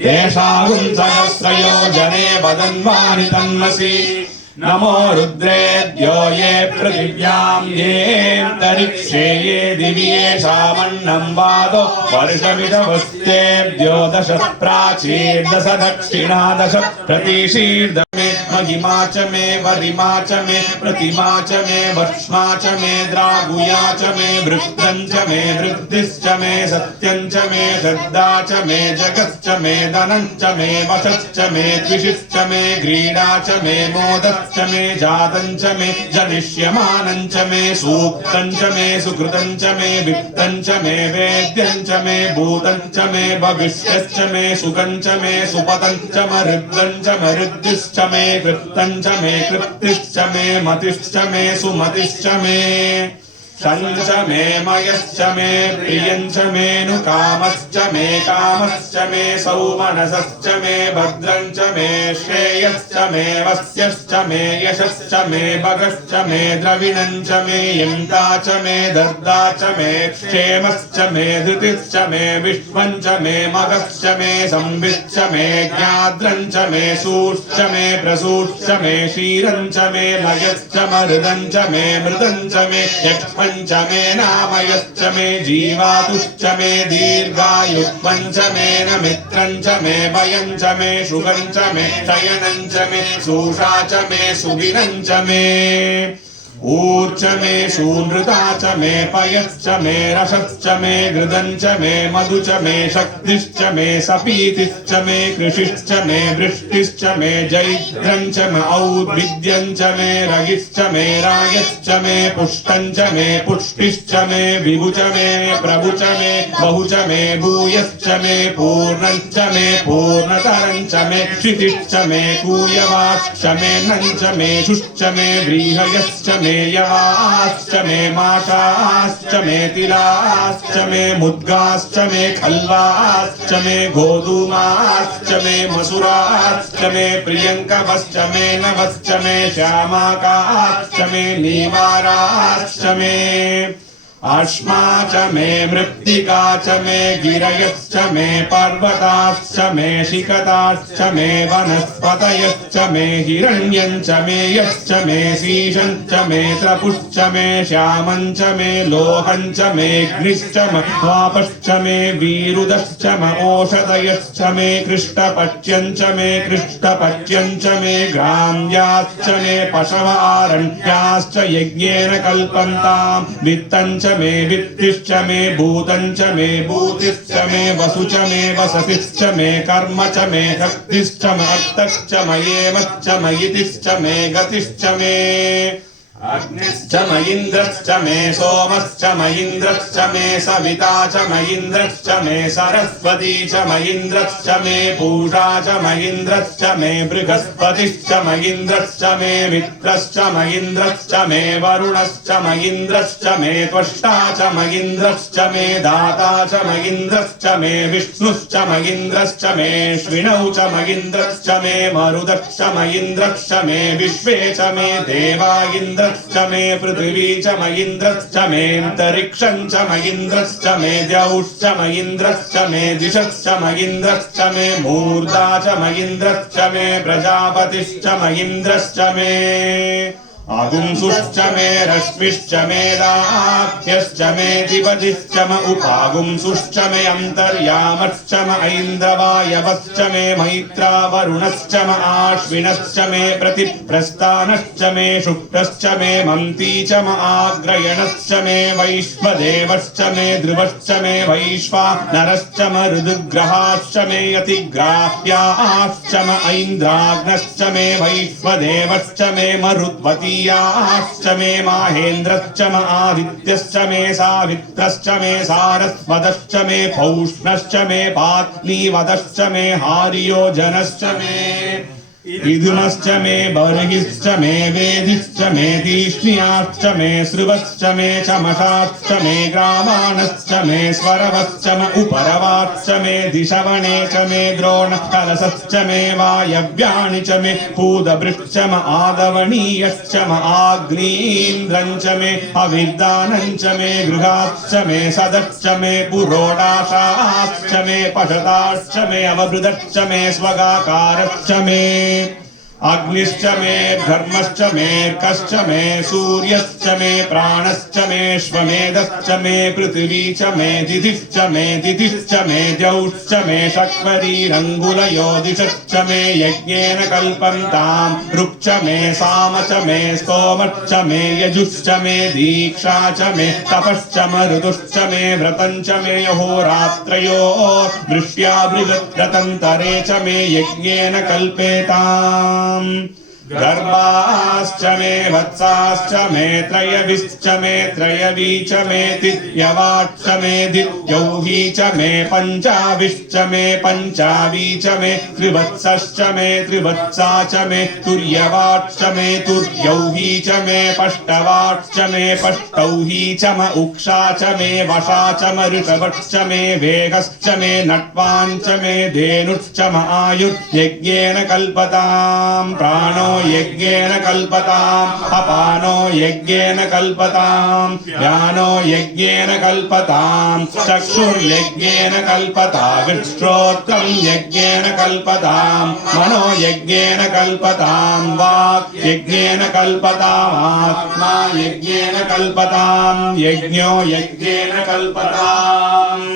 येषागुं सहस्रयोजने वदन्वानि तन्मसि नमो रुद्रेभ्यो ये पृथिव्यां येऽन्तरिक्षे ये दिवि येषामन्नं वादो वर्षमिदवस्तेभ्यो दश प्राचीर्दश दक्षिणा दश प्रतीशीर्द महिमा च मे वरिमा च मे प्रतिमा च मे वर्ष्मा च मे द्रागुया च मे वृत्तं च मे वृद्धिश्च मे सत्यं च मे श्रद्धा च मे जगच्च मे धनं च मे वशश्च मे द्विषिश्च मे क्रीडा च मे मोदश्च मे जातं च मे जनिष्यमानं च मे सूक्तं च मे सुकृतं च मे वित्तं च मे वेद्यं च मे भूतं च मे भविष्यश्च मे सुखं च मे सुपतं च मरुद्धं च मरुद्धिश्च मे कृत्तं च मे कृत्तिश्च मे मतिश्च मे सुमतिश्च मे शञ्च मे मयश्च मे प्रियं च मे नुकामश्च मे कामश्च मे सौमनसश्च मे भद्रं च मे श्रेयश्च मे वस्यश्च मे यशश्च मे भगश्च मे द्रविणं च मे यन्ता च मे दर्दा च मे क्षेमश्च मे धृतिश्च मे विश्वं च मे मगश्च मे संविच्च मे ज्ञाद्रं च मे सूश्च मे प्रसूश्च मे क्षीरं च मे लयश्च मरुदं च मे मृदं च मे यक्ष्मं च मे नामयश्च मे जीवातुश्च मे दीर्घायुत्वं च मे नमित्रं च मे भयं च मे शुभं च मे शयनं च मे सूषा च मे सुदिनं च मे ऊर्च मे शूनृता च मे पयश्च मे रसश्च मे घृतं च मे मधु च मे शक्तिश्च मे सपीतिश्च मे कृषिश्च मे वृष्टिश्च मे जैत्रं च मे औद्भिद्यं च मे रगिश्च मे रायश्च मे पुष्टं च मे पुष्टिश्च मे विभु च मे प्रभु च मे बहु च मे भूयश्च मे पूर्णं च मे पूर्णतरं च मे क्षितिश्च मे कूयवाश्च मे नं च मे शुश्च मे व्रीहयश्च मे यवाश्च मे माशाश्च मे तिलाश्च मे मुद्गाश्च मे खल्वाश्च मे गोधूमाश्च मे मसुराश्च मे प्रियङ्कवश्च मे नवश्च मे श्यामाकाश्च मे नीवाराश्च मे अश्मा च मे मृत्तिका च मे गिरयश्च मे पर्वताश्च मे शिखताश्च मे वनस्पतयश्च मे हिरण्यं च मे यश्च मे शीशं च मे त्रपुश्च मे श्यामं च मे लोहं च मे अग्निश्च मे वापश्च मे वीरुदश्च मे ओषधयश्च मे कृष्टपच्यं च मे कृष्टपच्यं च मे ग्राम्याश्च मे पशव आरण्याश्च यज्ञेन कल्पन्तां वित्तं च मे वित्तिश्च मे भूतं च मे भूतिश्च मे वसु च मे वसतिश्च मे कर्म च मे शक्तिश्च मे अर्थश्च मयेमश्च मयितिश्च मे गतिश्च मे अग्निश्च मयीन्द्रश्च मे सोमश्च मयीन्द्रश्च मे सविता च मयीन्द्रश्च मे सरस्वती च मयीन्द्रश्च मे पूषा च मयीन्द्रश्च मे बृहस्पतिश्च मयीन्द्रश्च मे मित्रश्च मयीन्द्रश्च मे वरुणश्च मयीन्द्रश्च मे त्वष्टा च मयीन्द्रश्च मे दाता च मयीन्द्रश्च मे विष्णुश्च मयीन्द्रश्च मे श्विनौ च मयीन्द्रश्च मे मरुदश्च मयीन्द्रश्च मे विश्वे च मे देवा इन्द्र मे पृथिवी च मयीन्द्रश्च मेऽन्तरिक्षं च मयीन्द्रश्च मे द्यौश्च मयीन्द्रश्च मे दिशश्च मयीन्द्रश्च मे मूर्धा च मयीन्द्रश्च मे प्रजापतिश्च मयीन्द्रश्च मे आगुंसुश्च मे रश्मिश्च मे दाह्यश्च मे दिवदिश्च म उपागुंसुश्च मे अन्तर्यामश्च म ऐन्द्रवायवश्च मे मैत्रा वरुणश्च म आश्विनश्च मे प्रतिप्रस्थानश्च मे शुक्रश्च मे मन्ती च म आग्रयणश्च मे वैश्वदेवश्च मे ध्रुवश्च मे वैश्वानरश्च म ऋदुग्रहाश्च मे अतिग्राह्याश्च म ऐन्द्राग्नश्च मे वैश्वदेवश्च मे मरुद्वतीयाश्च मे माहेन्द्रश्च म आदित्यश्च मे सावित्रश्च मे सारस्वतश्च मे पौष्णश्च मे पात्नीवदश्च मे हारियोजनश्च मे इदुमश्च मे बर्हिश्च मे वेदिश्च मे तीक्ष्ण्याश्च मे श्रुवश्च मे चमसाश्च मे ग्रामाणश्च मे स्वरवश्च म उपरवाश्च मे दिशवणे च मे द्रोणकलशश्च मे वायव्यानि च मे पूदभृश्च म आदवणीयश्च म आग्नीन्द्रं च मे अविर्दानं च मे गृहाश्च मे सदश्च मे पुरोडाशाश्च मे पशताश्च मे अवभृतश्च मे स्वगाकारश्च मे अग्निश्च मे धर्मश्च मे कश्च मे सूर्यश्च मे प्राणश्च मे श्वमेधश्च मे पृथिवी च मे दितिश्च मे द्यौश्च मे शक्वरीरङ्गुलयोदिश्च मे यज्ञेन कल्पन्तां ऋक् च मे साम च मे स्तोमश्च मे यजुश्च मे दीक्षा च मे तपश्च म ऋतुश्च मे व्रतं च मे अहोरात्रयो दृष्ट्या बृहद्रतन्तरे च मे यज्ञेन कल्पेताम् गर्भाश्च मे वत्साश्च मे त्रयविश्च मे त्रयवी च मे तिर्यवाच्च मे दित्यौही च मे पञ्चाविश्च मे पञ्चावी च मे त्रिवत्सश्च मे त्रिवत्सा च मे तुर्यवाच्च मे तुर्यौही च मे पष्टवाच्च मे पष्टौही च म उक्षा च मे वशा च म ऋषभश्च मे वेगश्च मे नट्वाञ्च मे धेनुश्च म आयुर्यज्ञेन कल्पताम् प्राणो यज्ञेन कल्पताम् अपानो यज्ञेन कल्पताम् व्यानो यज्ञेन कल्पताम् चक्षुर्यज्ञेन कल्पताम् श्रोत्रं यज्ञेन कल्पताम् मनो यज्ञेन कल्पताम् वाक् यज्ञेन कल्पताम् आत्मा यज्ञेन कल्पताम् यज्ञो यज्ञेन कल्पताम्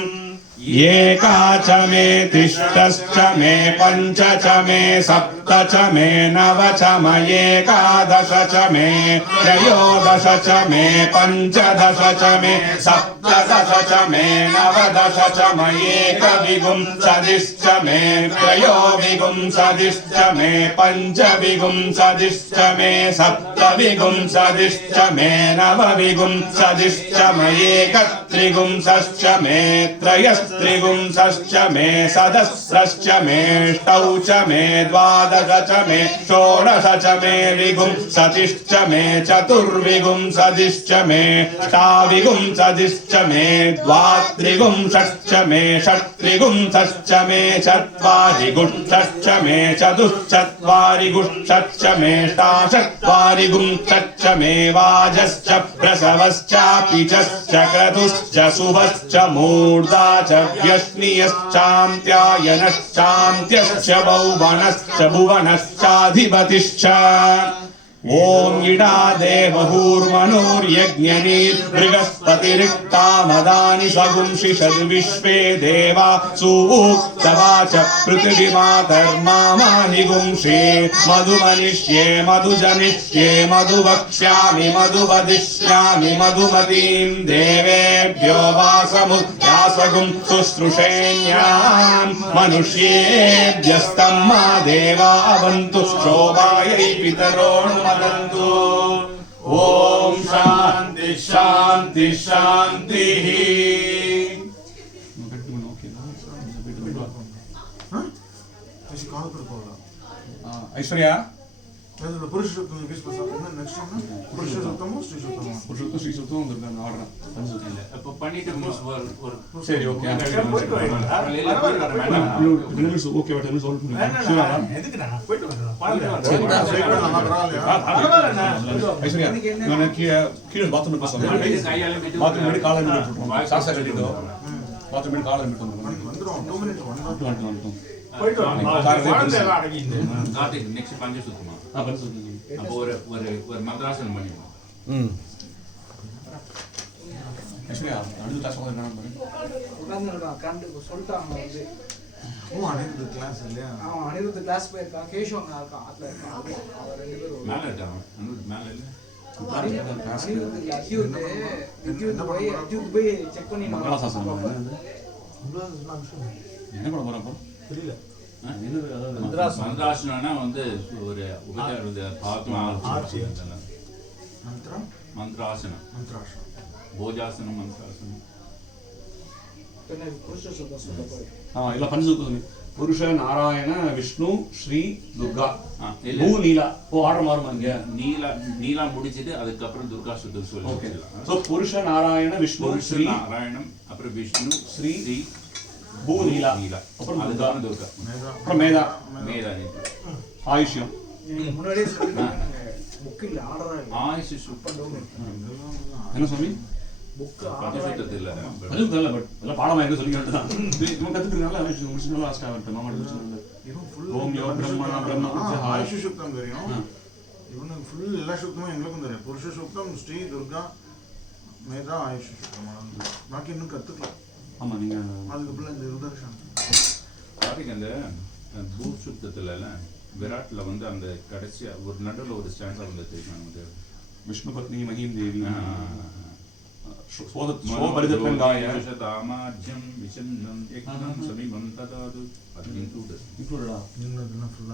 एका च मे तिष्ठश्च मे पञ्च च मे सप्त च मे नव च म एकादश च मे त्रयोदश च मे पञ्चदश च मे सप्तदश च मे नवदश च म एकविंशतिश्च मे त्रयोविंशतिश्च मे पञ्चविंशतिश्च मे सप्तविंशतिश्च मे नवविंशतिश्च म एकत्रिंशश्च मे त्रयस्त्रिंशश्च मे सदस्रश्च मेष्टौ च मे द्वादश च मे षोडश च मे विंशतिश्च मे चतुर्विंशतिश्च मे अष्टाविंशतिश्च मे द्वात्रिंशश्च मे षट्त्रिंशश्च मे चत्वारिंशश्च मे चतुश्चत्वारिंशश्च मे अष्टाचत्वारिंशश्च मे वाजश्च प्रसवश्चापिचश्च क्रतुश्च शुभश्च मूर्धा च व्यश्नियश्चान्त्यायनश्चान्त्यश्च भुवनश्च भुवनश्चाधिपतिश्च ॐ इडा देवहूर्मनोर्यज्ञनीर् बृहस्पतिरिक्तामदानि सगुंषि षद्विश्वे देवा सूक्तवाच पृथिवीमातर्मामाहिगुंषे मधुमनिष्ये मधुजनिष्ये मधुवक्ष्यामि मधुवदिष्यामि मधुमतीं देवेभ्यो वासमुद्यासगुं शुश्रूषेण्याम् मनुष्येभ्यस्तं मा देवा अवन्तु शोभायै पितरोऽनुमतन्तु ओम शांति शांति शांतिः ऐश्वर्या పురుషోత్తమ నెక్స్ట్ పురుషోత్తమ శ్రీసూత్తమ పురుషోత్తమ శ్రీసూత్తమ ఆర్డర్ பண்ணிட்டு சரி ஓகே நிமிஷம் ஓகே வாட் நிமிஷம் சால்வ் பண்ணுங்க எதுக்குடா போய்ட்டு ஐஸ்வர்யா நான் கீழ பாத்ரூம் போய் சொல்றேன் பாத்ரூம் மேல காலை மேல போட்டுறோம் சாசா கட்டிட்டோ பாத்ரூம் மேல காலை மேல வந்துரும் 2 மினிட் வந்துரும் போய்ட்டு கார் அடங்கி இந்த நெக்ஸ்ட் பஞ்சு சுத்தமா பஞ்சு சுத்தமா அப்போ ஒரு ஒரு ஒரு மந்திராசனம் பண்ணிடுவோம். ஆக்சுவலி அடுத்த கிளாஸ் வந்து என்ன சொல்லிட்டாங்க வந்து ஓ அனிருத் கிளாஸ் இல்லையா? அவன் அனிருத் கிளாஸ் போயிருக்கான், கேஷவ் அங்கே இருக்கான், அதில் இருக்கான். அவர் 2 பேரும் மேலே இருக்காங்க, மேலே இல்லை போய் செக் பண்ணி மங்களாசாசனம் என்ன பண்ண போகிறோம் அப்போ தெரியல. மந்திராசனா வந்து ஒரு மந்திராசனம், போஜாசனம், மந்திராசனம். ಇಲ್ಲ ಪಂಚಸೂಕ್ತ ಪುರುಷ ನಾರಾಯಣ ವಿಷ್ಣು ಶ್ರೀ ದುರ್ಗಾ பூ நீலா ஆர்டர் மாறுமா இங்க நீலா முடிச்சிட்டு அதுக்கப்புறம் துர்கா சுத்தம் ஓகே சொல்லி சோ புருஷ நாராயண விஷ்ணு ஸ்ரீ நாராயணம் அப்புறம் விஷ்ணு ஸ்ரீ பூ நீலா அப்புறம் அதுக்கப்புறம் துர்கா அப்புறம் மேதா ஆயுஷ்யம் முன்னாடியே புக் இல்லை, ஆர்டர் இல்லை. ஆயுஷ் சூப்பர் என்ன சுவாமி புக் பஞ்சசூத்திரத்தில் இல்லை அதுவும் தெரியல பட் எல்லாம் பாடமா எங்க சொல்லி வேண்டியதான் இவன் கத்துக்கிறதுனால முடிச்சுனால லாஸ்ட் ஆகிட்டு மாமா முடிச்சுனால ஓம் யோ பிரம்மணா பிரம்ம ஆயுஷ் சூக்தம் தெரியும். இவனுக்கு ஃபுல் எல்லா சூக்தமும் எங்களுக்கும் தெரியும். புருஷ சூக்தம், ஸ்ரீ, துர்கா, மேதா, ஆயுஷ் சூக்தம். பாக்கி இன்னும் கத்துக்கலாம். ஆமா நீங்க அதுக்கப்புறம் இந்த ருத்ரக்ஷன் பாத்தீங்க அந்த பூசுத்தத்துல விராட்ல வந்து அந்த கடைசியா ஒரு நடுவில் ஒரு ஸ்டாண்டா வந்து தெரியும் நமக்கு விஷ்ணு பத்னி மஹீம் தேவி தாமாஜ்யம் விசன்னம் யக்ஞம் சமீபம் ததாது அது இன்க்ளூடடா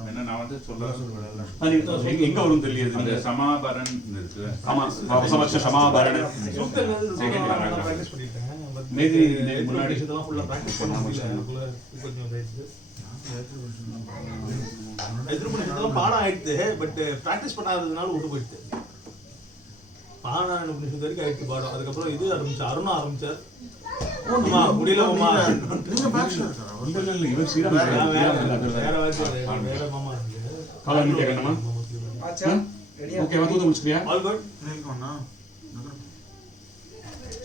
என்ன நான் வந்து சொல்ல எங்க வரும் தெரியாது அந்த சமாபரன் இருக்கு ஆமா வசவச்ச சமாபரண பிராக்டிஸ் பண்ணிட்டேன். மேதி முன்னாடி இதெல்லாம் ஃபுல்லா பிராக்டிஸ் பண்ண முடியல. கொஞ்சம் இதெல்லாம் பாடம் ஆயிடுது. பட் பிராக்டிஸ் பண்ணாததுனால விட்டு போயிடுது. பாடம் உபநிஷத்து வரைக்கும் ஆயிடுச்சு பாடம். அதுக்கப்புறம் இது ஆரம்பிச்சு அருணா ஆரம்பிச்சார். முடியல மாமா இல்ல இவர் சீரா வேற மாமா காலா மீட் கேக்கணுமா ஓகே வந்து முடிச்சியா all good.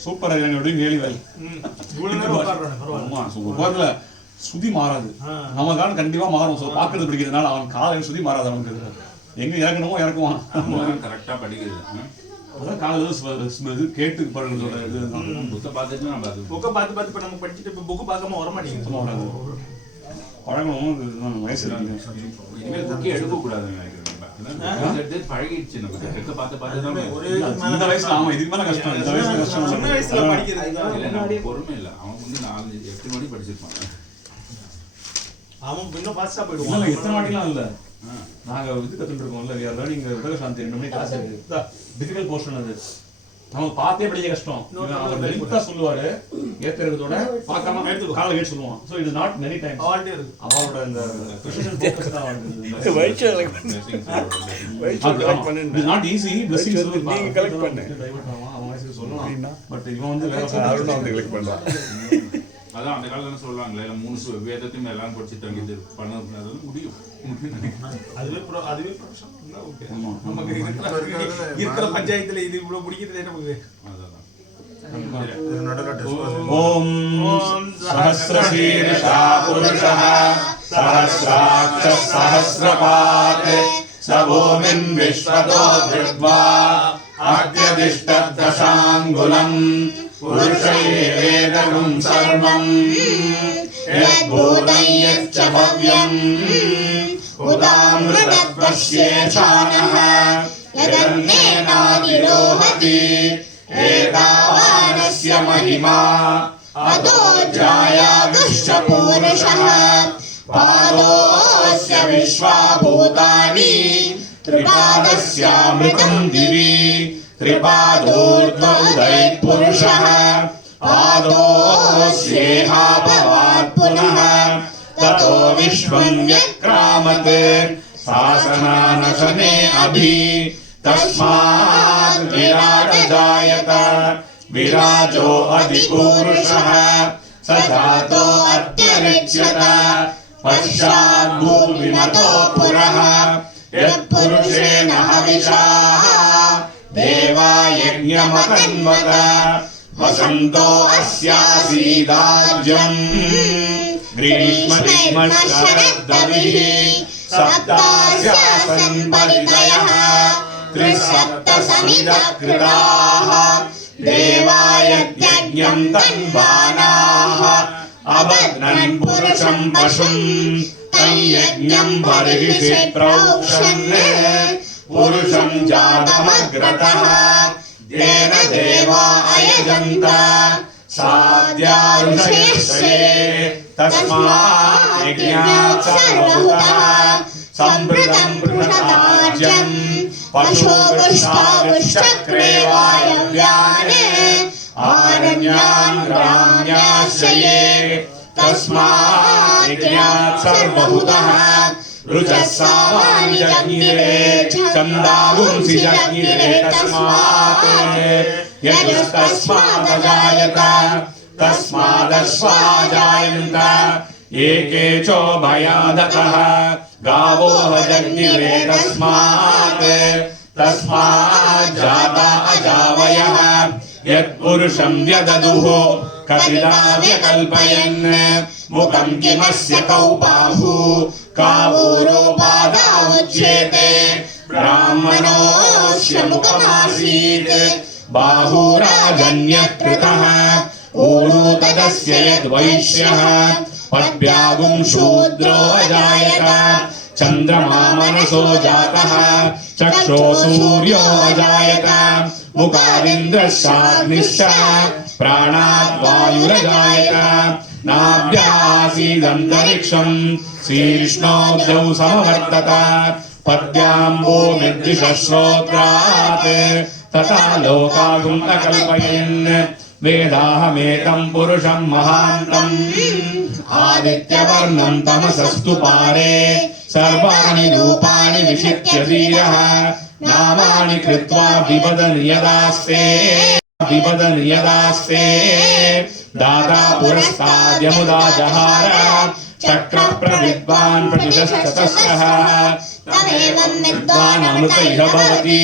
Super I you doing really well இவ்வளவு நேரம் உட்கார்றானே பரவாயில்லை. ஆமா சூப்பர் போதுல சுதி மாறாது நம்ம கால் கண்டிப்பா மாறும் சோ பாக்குறது பிடிக்கிறதுனால அவன் காலையில சுதி மாறாது அவனுக்கு எங்க இறங்கணுமோ இறக்குவான் கரெக்டா படிக்கிறது அதான் காலையில இது கேட்டு பழகுறதோட இது புக்கை பார்த்துட்டு நம்ம அது புக்கை பார்த்து பார்த்து இப்போ நம்ம படிச்சுட்டு இப்போ புக்கு பார்க்காம வர மாட்டேங்குது. பழகணும் வயசு இருக்கு இனிமேல் புக்கே எடுக்கக்கூடாதுன்னு நினைக்கிறேன். பழகிடுச்சு நமக்கு புக்கை பார்த்து பார்த்து தான் இந்த வயசுல ஆமா இதுக்கு மேல கஷ்டம் இந்த வயசுல கஷ்டம் சின்ன வயசுல படிக்கிறது இல்லை நமக்கு பொறுமை இல்லை. அவன் வந்து 4-8 மணி படிச்சிருப்பான். அவன் இன்னும் ஃபாஸ்டா இல்ல போயிடுவான். எத்தனை வாட்டிலாம் இல்ல நாங்க இது கத்துட்டு இருக்கோம்ல we are learning உலகசாந்தி 2 மணி கிளாஸ் இருக்கு டிஃபிகல்ட் போர்ஷன் அது நம்ம பார்த்தே படிக்க கஷ்டம் அவர் லென்த்தா சொல்லுவாரு ஏத்துறதோட பார்க்காம காலை கேட் சொல்லுவான் சோ இது நாட் மெனி டைம்ஸ் ஆல்டே இருக்கு. அவரோட இந்த ப்ரெசிஷன் ஃபோக்கஸ் தான் வருது இட்ஸ் நாட் ஈஸி பிளெஸிங்ஸ் நீங்க கலெக்ட் பண்ணு டைவர்ட் ஆகும் அவன் வயசுக்கு சொல்லலாம் பட் இவன் வந்து வேற அருணா வந்து கலெக்ட் பண்றான் அதான் அந்த காலத்துல சொல்லுவாங்களே 3 வேதத்தையும் எல்லாம் படிச்சு தங்கிட்டு பண்ணது முடியும். அதுவே ப்ரொஃபஷன் ஓகே. நமக்கு இருக்கிற பஞ்சாயத்துல இது இவ்வளவு முடிக்கிறது நமக்கு அதான் ஓம் சஹஸ்ரசீர்ஷா புருஷः சஹஸ்ராட்ச சஹஸ்ரபாத் स भूमिन् विश्वतो धृत्वा अत्यदिष्टदशाङ्गुलम् पुरुषैवेदगुं सर्वम् यद्भूतं यच्च भव्यम् उदामृतत्वस्येषानः यदन्नेनादिरोहति एतावानस्य महिमा अतो जायादुश्च पूरुषः पादोऽस्य विश्वाभूतानि त्रिपादस्यामृतं दिवि त्रिपादोऽर्ध उदयः पुरुषः पादोऽस्येहाभवात् पुनः ततो विश्वं व्यक्रामत् शासनानशने अभि तस्मात् विराट जायत विराजो अधिपूरुषः स जातो अत्यरिच्यत पश्चात् भूमिमतो पुरः यत्पुरुषेण हविषा देवा यज्ञमतन्वत वसन्तो अस्यासीदाज्यम् ग्रीष्मशरद्दविः सप्तास्यासन् परितयः त्रिसप्तसमितः कृताः देवाय यज्ञं तन्वानाः अबध्नन् पुरुषं पशुं तयज्ञं बर्हिषि प्रोक्षन् पुरुषं जातमग्रतः येन देवा अयजन्त साद्या ऋषयश्चे तस्मात् यज्ञात् सर्वभूतः सम्पृतं पृषदाज्यं पशो वृष्टावृश्चक्रे वायव्याने आरण्यान् ग्राम्याश्रये तस्मात् यज्ञात् सर्वभूतः ऋचः सामानि जज्ञिरे छन्दागुंसि जज्ञिरे तस्मात् यजुस्तस्मादजायत तस्मादश्वाजायन्त एके चोभयादतः गावो जज्ञिरे तस्मात् जाता अजावयः यत्पुरुषं व्यददुः कपिला व्यकल्पयन् मुखं किमस्य कौ बाहु कावोरोपादा उच्येते ब्राह्मणोऽस्य मुखमासीत् बाहुराजन्यकृतः ऊरू तदस्य यद्वैश्यः पद्भ्यागुं शूद्रो अजायत चन्द्रमा मनसो जातः चक्षो सूर्यो अजायत मुखादिन्द्रश्चाग्निश्च प्राणात् वायुरजायत नाभ्यासीदन्तरिक्षं शीर्ष्णोऽब्धौ समवर्तत पद्याम्बो निर्दिशश्रोत्रात् तथा लोकागुम् अकल्पयन् वेदाहमेकं पुरुषं महान्तम् आदित्यवर्णं तमसस्तु पारे सर्वाणि रूपाणि विचित्य धीरः नामानि कृत्वा विवदन् यदास्ते दाता पुरस्ताद्यमुदा जहार चक्रप्रविद्वान् प्रतिशतस्रः तमेवं विद्वानमृत इह भवति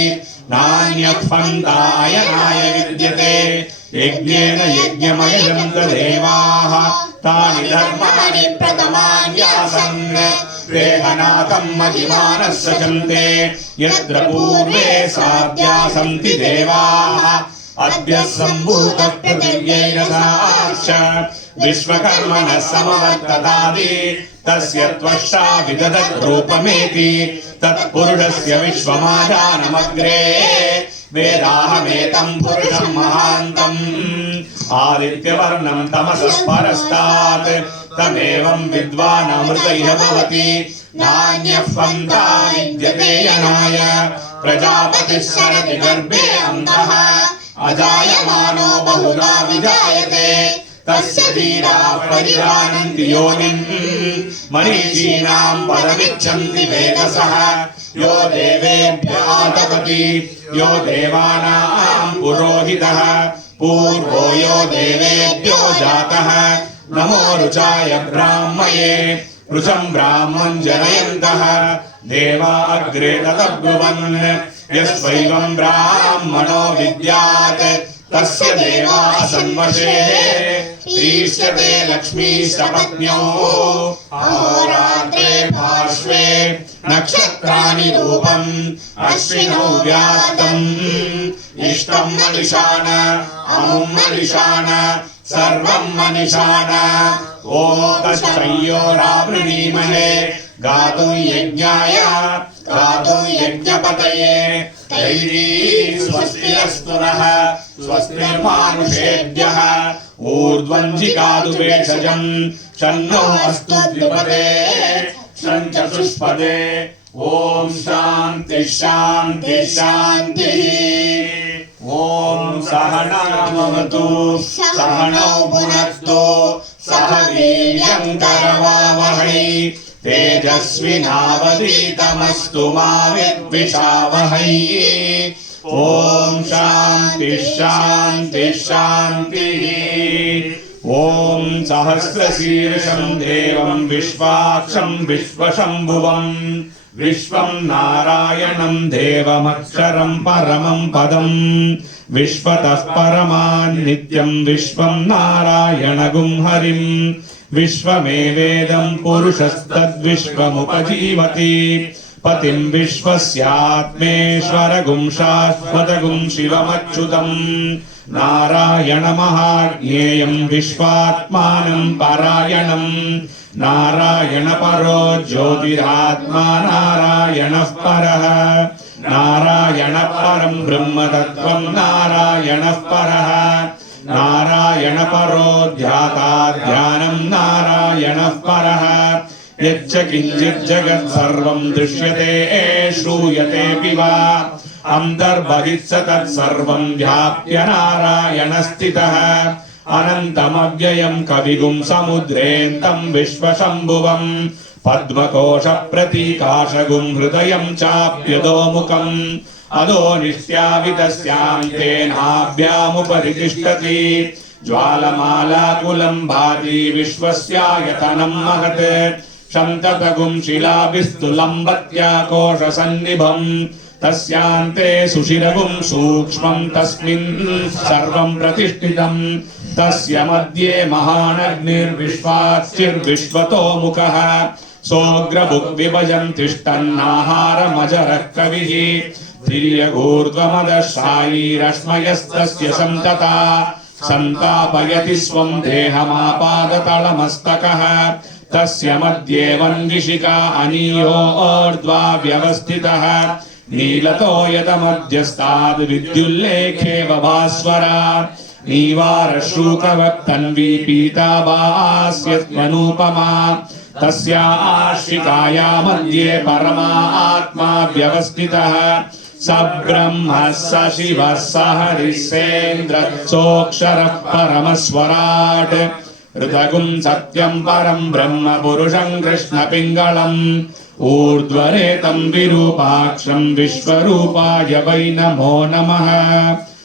नान्यत् पन्थायनाय विद्यते यज्ञेन यज्ञमयजन्त देवाः तानि धर्माणि प्रथमान्यासन् प्रेहनाकं महिमानः सचन्ते यत्र पूर्वे साध्या सन्ति देवाः अद्य सम्भूतः पृथिव्यैरसाश्च विश्वकर्मणः समवर्ततादि तस्य त्वष्टा विदधत् रूपमेति तत्पुरुषस्य विश्वमाजानमग्रे वेदाहमेतं पुरुषं महान्तम् आदित्यवर्णं तमसः परस्तात् तमेवं विद्वानमृत इह भवति नान्यः पन्था विद्यते यनाय प्रजापतिः सरति गर्भे अन्तः अजायमानो बहुधा विजायते तस्य धीराः परिजानन्ति योनिम् मरीचीनां पदमिच्छन्ति वेदसः यो देवेभ्यः आतपति यो देवानां पुरोहितः पूर्वो यो देवेभ्यो जातः नमो रुचाय ब्राह्मये ऋचं ब्राह्मं जनयन्तः देवा अग्रे तदब्रुवन् यस्वैवं ब्राह्मणो विद्यात् तस्य देवा असन्वशे ईष्यते लक्ष्मीस्तपत्न्यो अहोरात्रे पार्श्वे नक्षत्राणि रूपम् अश्विनौ व्यात्तम् इष्टं मनिषाण अमुं मनिषाण सर्वं मनिषाण ॐ तच्छयोरावृणीमहे गातुं यज्ञाय गातुं यज्ञपतये तैरी स्वस्तिरस्तु नः स्वस्तिर्मानुषेभ्यः ऊर्ध्वञ्जिगातु भेषजम् शन्नो अस्तु द्विपदे शञ्चतुष्पदे ॐ शान्तिः शान्तिः शान्तिः ॐ सहनावतु सहनौ भुनक्तु सह वीर्यं करवावहै तेजस्विनावधीतमस्तु मा विद्विषावहै ॐ शान्तिः शान्तिः शान्तिः ॐ सहस्रशीर्षं देवं विश्वाक्षं विश्वशम्भुवम् विश्वं नारायणं देवमक्षरं परमं पदं विश्वतः परमान् नित्यं विश्वं नारायणगुं हरिं विश्वमेवेदं पुरुषस्तद्विश्वमुपजीवति पतिं विश्वस्यात्मेश्वरगुं शाश्वतगुं शिवमच्युतम् नारायणमहाज्ञेयं विश्वात्मानं परायणं नारायणपरो ज्योतिरात्मा नारायणः परः नारायणपरं ब्रह्मतत्त्वं नारायणः परः नारायणपरो ध्याता ध्यानं नारायणः परः यच्च किञ्चित् जगत्सर्वं दृश्यते श्रूयतेऽपि वा अन्तर्बहिश्च तत्सर्वं व्याप्य नारायणस्थितः अनन्तमव्ययं कविगुं समुद्रेऽन्तं विश्वशम्भुवं पद्मकोशप्रतीकाशगुं हृदयं चाप्यधोमुखम् अधो नित्यावितस्यां तेनाभ्यामुपरि तिष्ठति ज्वालमालाकुलं भाति विश्वस्यायतनं महत् शन्ततगुं शिलाभिस्तुलम्बत्याकोशसन्निभम् तस्यान्ते सुशिरगुं सूक्ष्मं तस्मिन् सर्वं प्रतिष्ठितं तस्य मध्ये महानग्निर्विश्वाच्चिर्विश्वतो मुखः सोऽग्रभुग्विभजं तिष्ठन्नाहारमजरः कविः तिर्यगूर्ध्वमदशायीरश्मयस्तस्य सन्तता सन्तापयति स्वं देहमापादतलमस्तकः तस्य मध्ये वन्दिशिखा अनीयोर्ध्वा व्यवस्थितः नीलतो यतमध्यस्ताद् विद्युल्लेखेव भास्वरा नीवारशूकवक्तन्वी पीताभास्यत्मनूपमा तस्या आश्रिकाया मध्ये परमात्मा व्यवस्थितः स ब्रह्म स शिवः स हरिः सेन्द्र सोऽक्षरः परमस्वराट् ऋतगुं सत्यं परं ब्रह्म पुरुषं कृष्णपिङ्गलम् ऊर्ध्वरेतं विरूपाक्षं विश्वरूपाय वै नमो नमः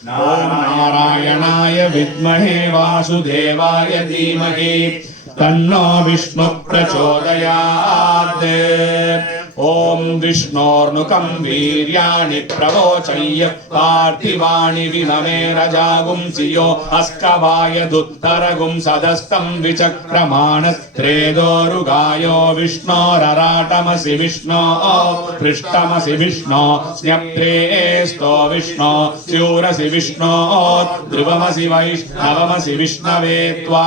नारायणाय विद्महे वासुदेवाय धीमहि तन्नो विष्णुः प्रचोदयात् ॐ विष्णोर्नुकं वीर्याणि प्रवोचय्य पार्थिवाणि विममे रजागुंसियो अस्कवाय दुत्तरगुं सदस्तं विचक्रमाणस्त्रेदोरुगायो विष्णोरराटमसि विष्णो पृष्ठमसि विष्णो स्न्यप्रेस्तो विष्णो स्यूरसि विष्णो ध्रुवमसि वैष्णवमसि विष्णवे त्वा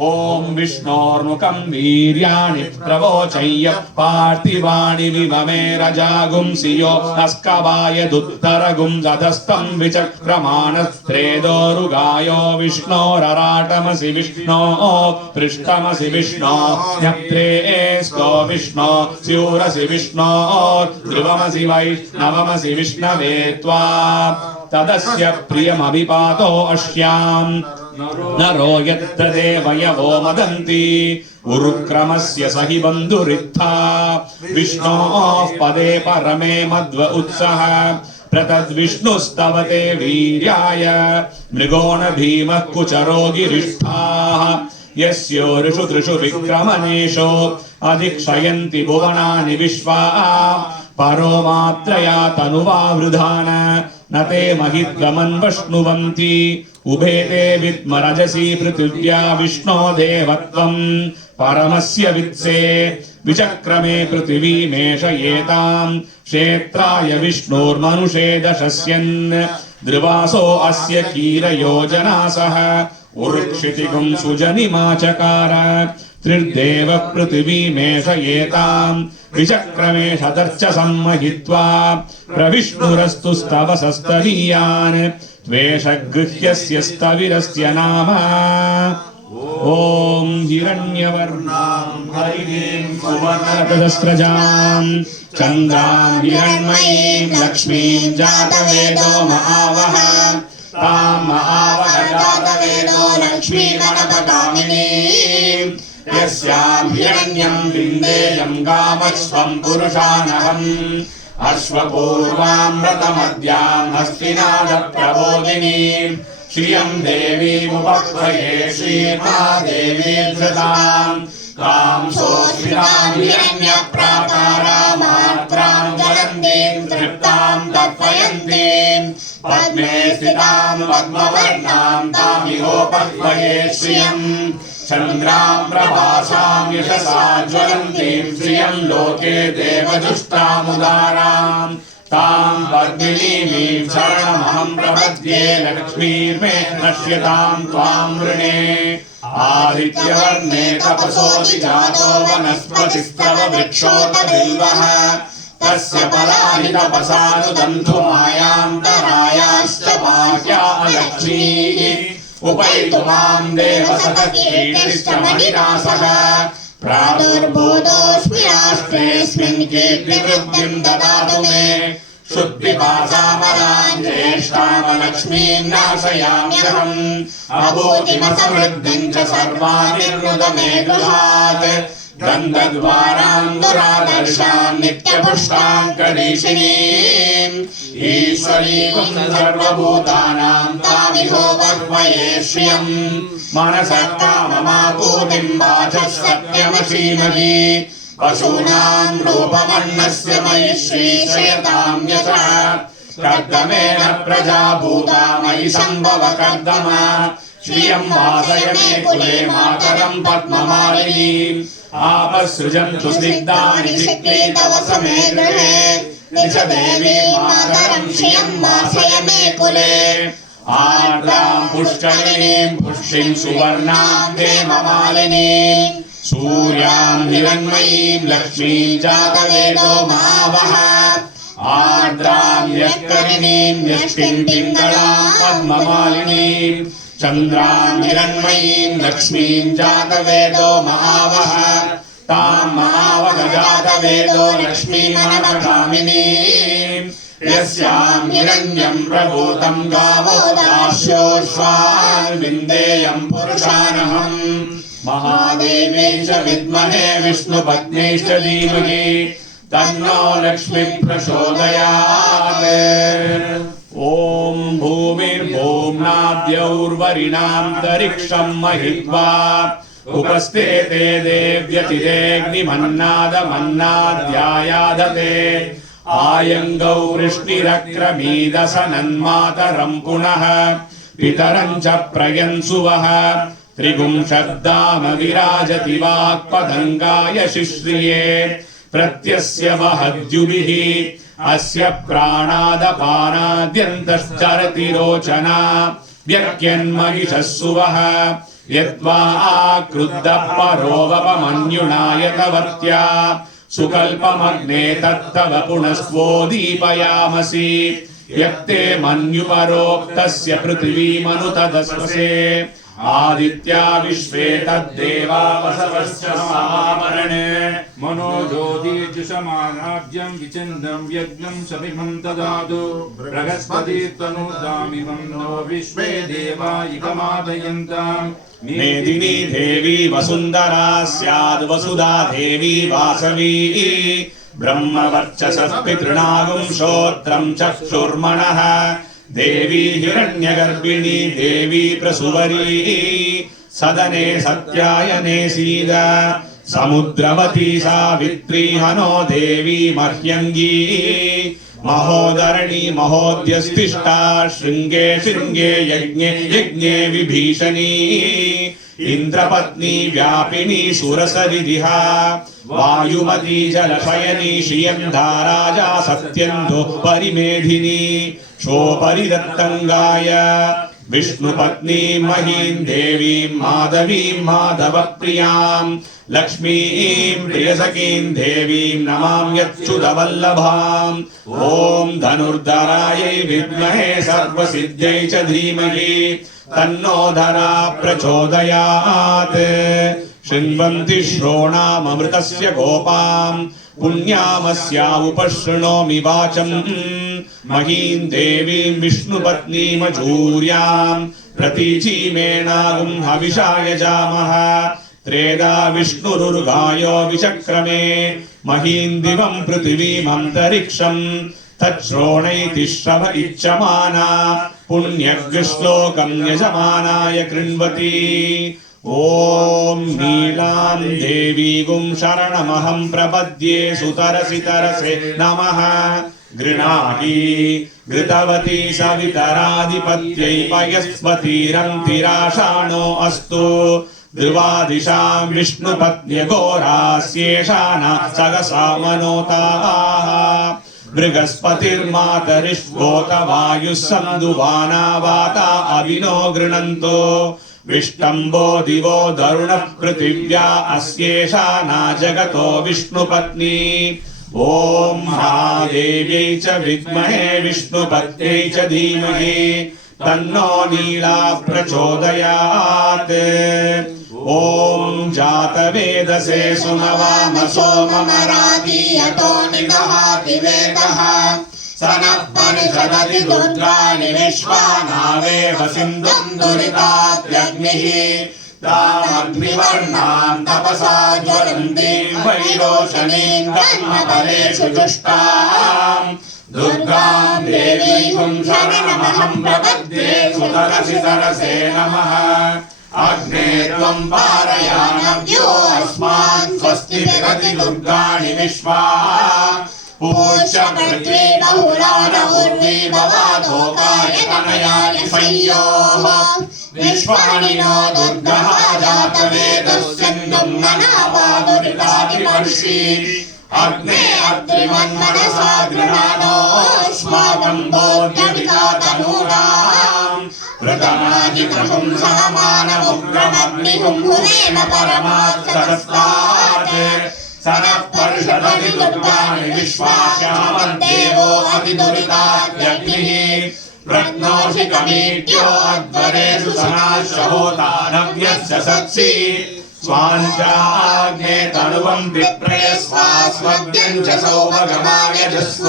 ॐ विष्णोर्मुखं वीर्याणि प्रवोचय्य पार्थिवाणि विममे रजागुंसियो अस्कवाय दुत्तरगुं सदस्तं विचक्रमाणस्त्रेदोरुगायो विष्णोरराटमसि विष्णो पृष्ठमसि विष्णो न्यप्रेस्तो विष्णो स्यूरसि विष्णो ध्रुवमसि वैष्णवमसि विष्णवे त्वा तदस्य प्रियमभिपातो अश्याम् नरो यत्र देवयवो मदन्ति उरुक्रमस्य स हि बन्धुरित्था विष्णोः पदे परमे मध्व उत्सः प्रतद्विष्णुस्तवते वीर्याय मृगो न भीमः कुचरो गिरिष्ठाः यस्योरुषु त्रिषु विक्रमणेषु अधिक्षयन्ति भुवनानि विश्वा परो मात्रया तनुवावृधान न ते महित्वमन्वश्नुवन्ति उभे ते विद्मरजसी पृथिव्या विष्णो देवत्वं परमस्य वित्से विचक्रमे पृथिवीमेषयेतां क्षेत्राय विष्णोर्मनुषे दशस्यन् द्रुवासो अस्य कीरयोजनासः उरुक्षितिगुं सुजनिमाचकार त्रिर्देव पृथिवीमेषयेतां विचक्रमे शतर्च सम्महित्वा प्रविष्णुरस्तु स्तवसस्तरीयान् त्वेषगृह्यस्य स्तविरस्य नाम ॐ हिरण्यवर्णां हरिणीं सुवर्णरजस्रजां चन्द्रां हिरण्मयीं लक्ष्मीं जातवेदो महावः तां महावः जातवेदो लक्ष्मीमनपगामिनीं यस्यां हिरण्यं बिन्देयं गामस्वं पुरुषानहम् अश्वपूर्वामृतमद्यां हस्तिनादप्रबोधिनीं श्रियं देवीमुपह्वये श्रीमहादेवीर्धृतां तां सोऽस्मितां हिरण्यप्राकारामात्रां ज्वलन्तीं तृप्तां तर्पयन्तीं पद्मे स्थितां पद्मवर्णां तामिहोपह्वये श्रियं चन्द्रां प्रभासां यशसा ज्वलन्तीं श्रियं लोके देवजुष्टामुदाराम् तां पद्मिनीमीं शरणमहं प्रपद्ये लक्ष्मीर्मे नश्यतां त्वां वृणे आदित्यवर्णे तपसोऽधि जातो वनस्पतिस्तव वृक्षोत बिल्वः तस्य फलानि तपसानुदन्धु मायान्तरायाश्च बाह्या लक्ष्मीः उपैतु मां देवसखकीर्तिश्च मणिना सह प्रादुर्भूतोऽस्मि राष्ट्रेऽस्मिन् कीर्तिवृद्धिं ददातु मे शुद्धिपासामलां ज्येष्ठामलक्ष्मीं नाशयाम्यहम् अभूतिमसमृद्धिं च सर्वानिर्नुद मे गृहात् गन्धद्वारां दुरादर्शां नित्यपुष्टां करीशिनीम् ईश्वरीं सर्वभूतानां तामिहोपह्वये श्रियम् मनसः काममापूतिं वाचः सत्यमसीमहि पशूनां रूपवर्णस्य मयि श्रीश्रयतां यशः कर्दमेन प्रजा भूता मयि सम्भव कर्दम श्रियं वासय मे कुले मातरं पद्ममालिनीम् आपसृजन्तु स्निग्धानि चिक्लीतव समे गृहे निज देवी मातरं श्रियं वासय मे कुले आर्द्रां पुष्करिणीं पुष्टिं सुवर्णां हेममालिनीं सूर्यां हिरण्मयीं लक्ष्मीं जातवेदो महावः आर्द्रां यष्करिणीं यष्टिं पिङ्गलां पद्ममालिनीं चन्द्रां हिरण्मयीं लक्ष्मीं जातवेदो महावः तां महावः जातवेदो लक्ष्मीमनवगामिनीं यस्यां हिरण्यं प्रभूतं गावो दास्योऽश्वान् विन्देयं पुरुषानहम् महादेवी च विद्महे विष्णुपत्नीश्च धीमहि तन्नो लक्ष्मी प्रचोदयात् ॐ भूमिर्भूम्नाद्यौर्वरिणान्तरिक्षं महित्वा उपस्थिते देव्यतिरेऽग्निमन्नादमन्नाद्यायाधते आयङ्गौ वृष्टिरक्रमीदसनन्मातरं पुनः पितरं च प्रयन्सुवः त्रिगुंशद्दाम विराजति वाक्पतङ्गाय शिश्रिये प्रत्यस्य वहद्युभिः अस्य प्राणादपानाद्यन्तश्चरति रोचना व्यक्यन्महिषः सुवः यद्वा आक्रुद्धः परोवपमन्युनायतवर्त्या सुकल्पमग्ने तत्तव पुनस्त्वोदीपयामसि यत्ते मन्युपरोक्तस्य पृथिवीमनुतदस्वसे आदित्या विश्वे तद्देवा वसवश्च समावरणे मनोजोदीजुषमानाद्यं विचिन्नं यज्ञं समिमं ददातु बृहस्पतिर्तनुदामिमं नो विश्वे देवा इकमादयन्ताम् मेदिनी देवी वसुन्धरा स्याद् वसुधा देवी वासवी ब्रह्मवर्चसः पितॄणागुं श्रोत्रं चक्षुर्मनः देवी हिरण्यगर्भिणी देवी प्रसुवरी सदने सत्यायने सीद समुद्रवती सावित्री हनो देवी मह्यङ्गी महोदरणी महोद्यस्तिष्ठा शृङ्गे शृङ्गे यज्ञे यज्ञे विभीषणी इन्द्रपत्नी व्यापिनी सुरसरिदिहा वायुमती जलशयनी श्रियं धाराजा सत्यन्तो परिमेधिनी शोपरिदत्तङ्गाय विष्णुपत्नी महीं देवीं माधवीं माधवप्रियां लक्ष्मीं प्रियसखीं देवीं नमाम्यच्युतवल्लभाम् ॐ धनुर्धरायै विद्महे सर्वसिद्ध्यै च धीमहि तन्नो धरा प्रचोदयात् शृण्वन्ति श्रोणाममृतस्य गोपां पुण्यामस्या उपशृणोमि वाचं महीं देवीं विष्णुपत्नीमजूर्यां प्रतीचीमेणागुं हविषा यजामः त्रेधा विष्णुरुर्गायो विचक्रमे महीं दिवं पृथिवीमन्तरिक्षं तच्छ्रोणैति श्रव इच्छमाना पुण्यग्श्लोकं यजमानाय कृण्वति ॐ नीलां देवीगुं शरणमहं प्रपद्ये सुतरसि तरसे नमः गृणाहि घृतवती सवितराधिपत्यै पयस्वतीरन्तिराषाणो अस्तु ध्रुवादिशां विष्णुपत्न्यघोरास्येषाना सहसा मनोताः बृहस्पतिर्मातरिष्वोत वायुः सन्दुवाना वाता अविनो गृणन्तो विष्टम्बो दिवो दरुणः पृथिव्या अस्येषाना जगतो विष्णुपत्नी ॐ महादेव्यै च विद्महे विष्णुपत्न्यै च धीमहि तन्नो नीला प्रचोदयात् ॐ जातवेदसे सुनवाम सोममरादीयतो निदहाति वेदः सनः परिषदति रुद्राणि विश्वानावेव सिन्धुं दुरिताद्यग्निः तामग्निवर्णां तपसा ज्वलन्तीं वैरोचनीं कर्मफलेषु जुष्टाम् दुर्गां देवीं शरणमहं प्रपद्ये सुतरसि तरसे नमः अग्ने त्वं पारयानव्यो अस्मान् स्वस्ति विरति दुर्गाणि विश्वा पूज्य पृथ्वी बहुलान उर्वी भवातोकाय तनयाय संयोः विश्वानि नो दुर्गः जातवेदस्यन्दं मनापादुरितादिवर्षि अग्ने अत्रिमन्मनसा गृहाणोऽस्माकं बोध्यवितातनूनाम् प्रतमादिक्रमं सहमानमुग्रमग्निहुं हुनेम परमात्सरस्तात् सनः परिषदति दुर्गाणि विश्वास्यामद्देवो अतिदुरिताद्यग्निः प्रज्ञोषि कमीट्यो अध्वरेषु सनाश्च होतानव्यस्य सत्सि स्वाञ्चाग्ने तनुवं विप्रयस्वास्मद्यं च सौभगमायजस्व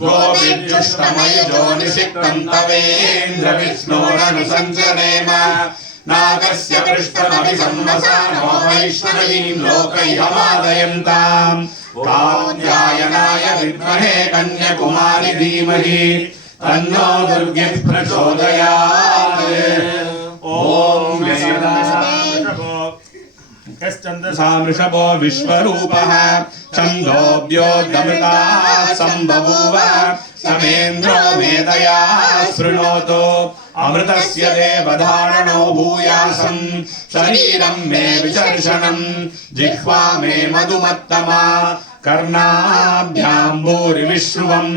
गोभिर्जुष्टमयजो निषिक्तं तवेन्द्र विष्णोरनुसञ्जनेम नागस्य पृष्ठमभिसंवसानो वैष्णवीं लोकैहमादयन्ताम् कात्यायनाय विद्महे कन्याकुमारि धीमहि तन्नो दुर्गिः प्रचोदयात् ॐ वृषभो विश्वरूपः छन्दोऽभ्योऽमृता सम्बभूव समेन्द्रो मेधया शृणोतु अमृतस्य देवधारणो भूयासं शरीरं मे विचर्षणं जिह्वा मे मधुमत्तमा कर्णाभ्यां भूरिविश्रुवं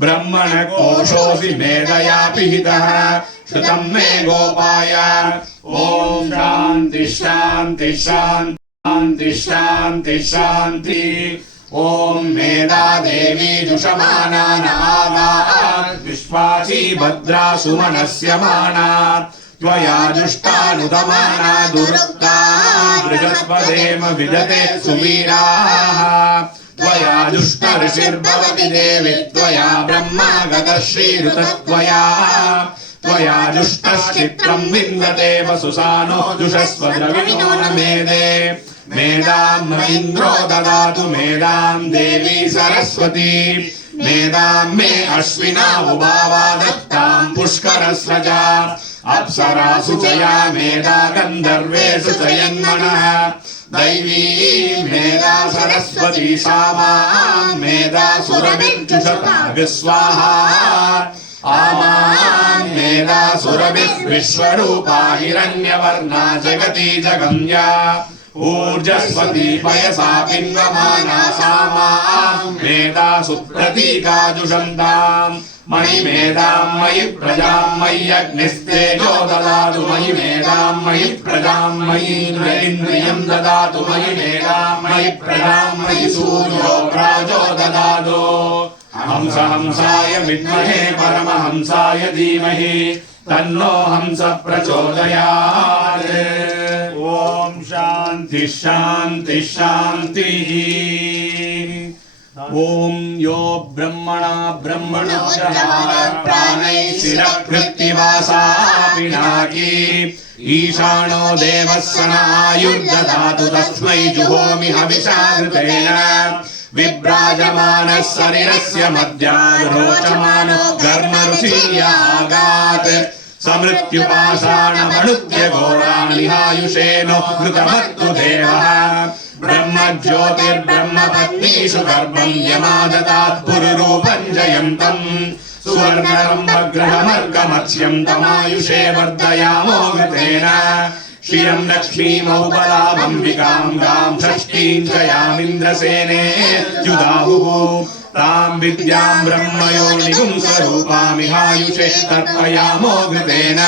ब्रह्मणकोशोऽसि मेधया पिहितः श्रुतं मे गोपाय ॐ शान्ति शान्ति शान्ति शान्ति शान्ति ॐ मेधा देवी जुषमाना नागात् विश्वासी भद्रा सुमनस्य माना त्वया जुष्टानुतमाना दुरुक्ता बृहस्पतेम विदते सुवीराः त्वया जुष्ट ऋषिर्भवति देवि त्वया ब्रह्मागतः श्रीऋतत्वया त्वया जुष्टश्चित्रं विन्दते वसुसानो जुषस्व द्रविणो न मेदे मेदां न इन्द्रो ददातु मेदां देवी सरस्वती मेदां मे अश्विना उभावा दत्तां पुष्करस्रजा अप्सरासु च या मेधा गन्धर्वेषु च यन्मनः दैवी मेधा सरस्वती सा मां मेधा सुरभिर्जुषता विस्वाहा आमां मेधा सुरभिः विश्वरूपा हिरण्यवर्णा जगती जगम्या ऊर्जस्वती पयसा पिन्वमाना सा मां मेधा सुप्रतीका जुषन्ताम् मयि मेधां मयि प्रजां मय्यग्निस्तेजो ददातु मयि मेधां मयि प्रजां मयि इन्द्रियं ददातु मयि मेधां मयि प्रजां मयि सूर्यो प्राजो ददातु हंस हंसाय विद्महे परमहंसाय धीमहि तन्नो हंस प्रचोदयात् ॐ शान्ति शान्ति शान्तिः ॐ यो ब्रह्मणा ब्रह्मणोच्चार प्राणैः शिरकृत्तिवासा पिनाकी ईशानो देवः सनायुर्दधातु तस्मै जुहोमि हविषा घृतेन विभ्राजमानः शरीरस्य मध्यारोचमानो घर्मरुचिर्यागात् समृत्युपाषाणमनुद्यघोरानिहायुषेनो घृतमर्तु देवः ब्रह्मज्योतिर्ब्रह्मपत्नीषु गर्भं यमादतात् पुरुरूपं जयन्तम् सुवर्णरम्भग्रहमर्गमत्स्यं तमायुषे वर्धयामो घृतेन श्रियं लक्ष्मीमौपलामम्बिकां गां षष्ठीं च यामिन्द्रसेनेत्युदाहुः तां विद्यां ब्रह्मयोनिगुं स्वरूपामिहायुषे तर्पयामो घृतेन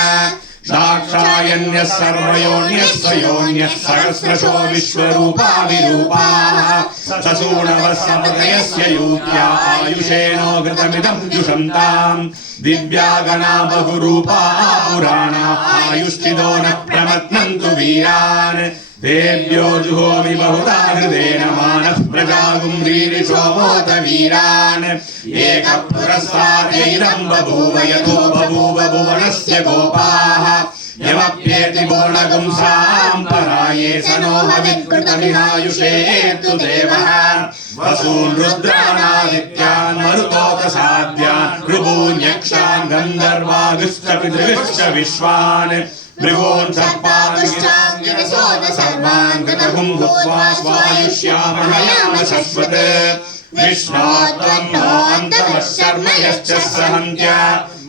दाक्षायण्यः सर्वयोन्यः स्वयोन्यः सहस्रशो विश्वरूपा विरूपाः ससूणवः समदयस्य यूत्या आयुषेणो घृतमिदं जुषन्ताम् दिव्या गणा बहुरूपा पुराणा आयुश्चिदो न प्रमत्नन्तु वीरान् देव्यो जुहोमि बहुधा हृदेन मानः प्रजागुं रीरिषोमोत वीरान् एक पुरस्ताद्यैनं बभूव यतो बभूव भुवनस्य गोपाः यमप्येति गुणगुंसां पराये स नो हवित्कृतमिहायुषेत्तु देवः वसून् रुद्रानादित्यान् मरुतोकसाद्यान् ऋभून्यक्षान् गन्धर्वागुश्च पितृगश्च विश्वान् भृगून् सर्पान् सर्वान् गतहुं भुक्त्वा स्वायुष्यामहयाम शश्वत् विष्णोत्वं नो अन्तवः शर्म यश्च सहन्त्या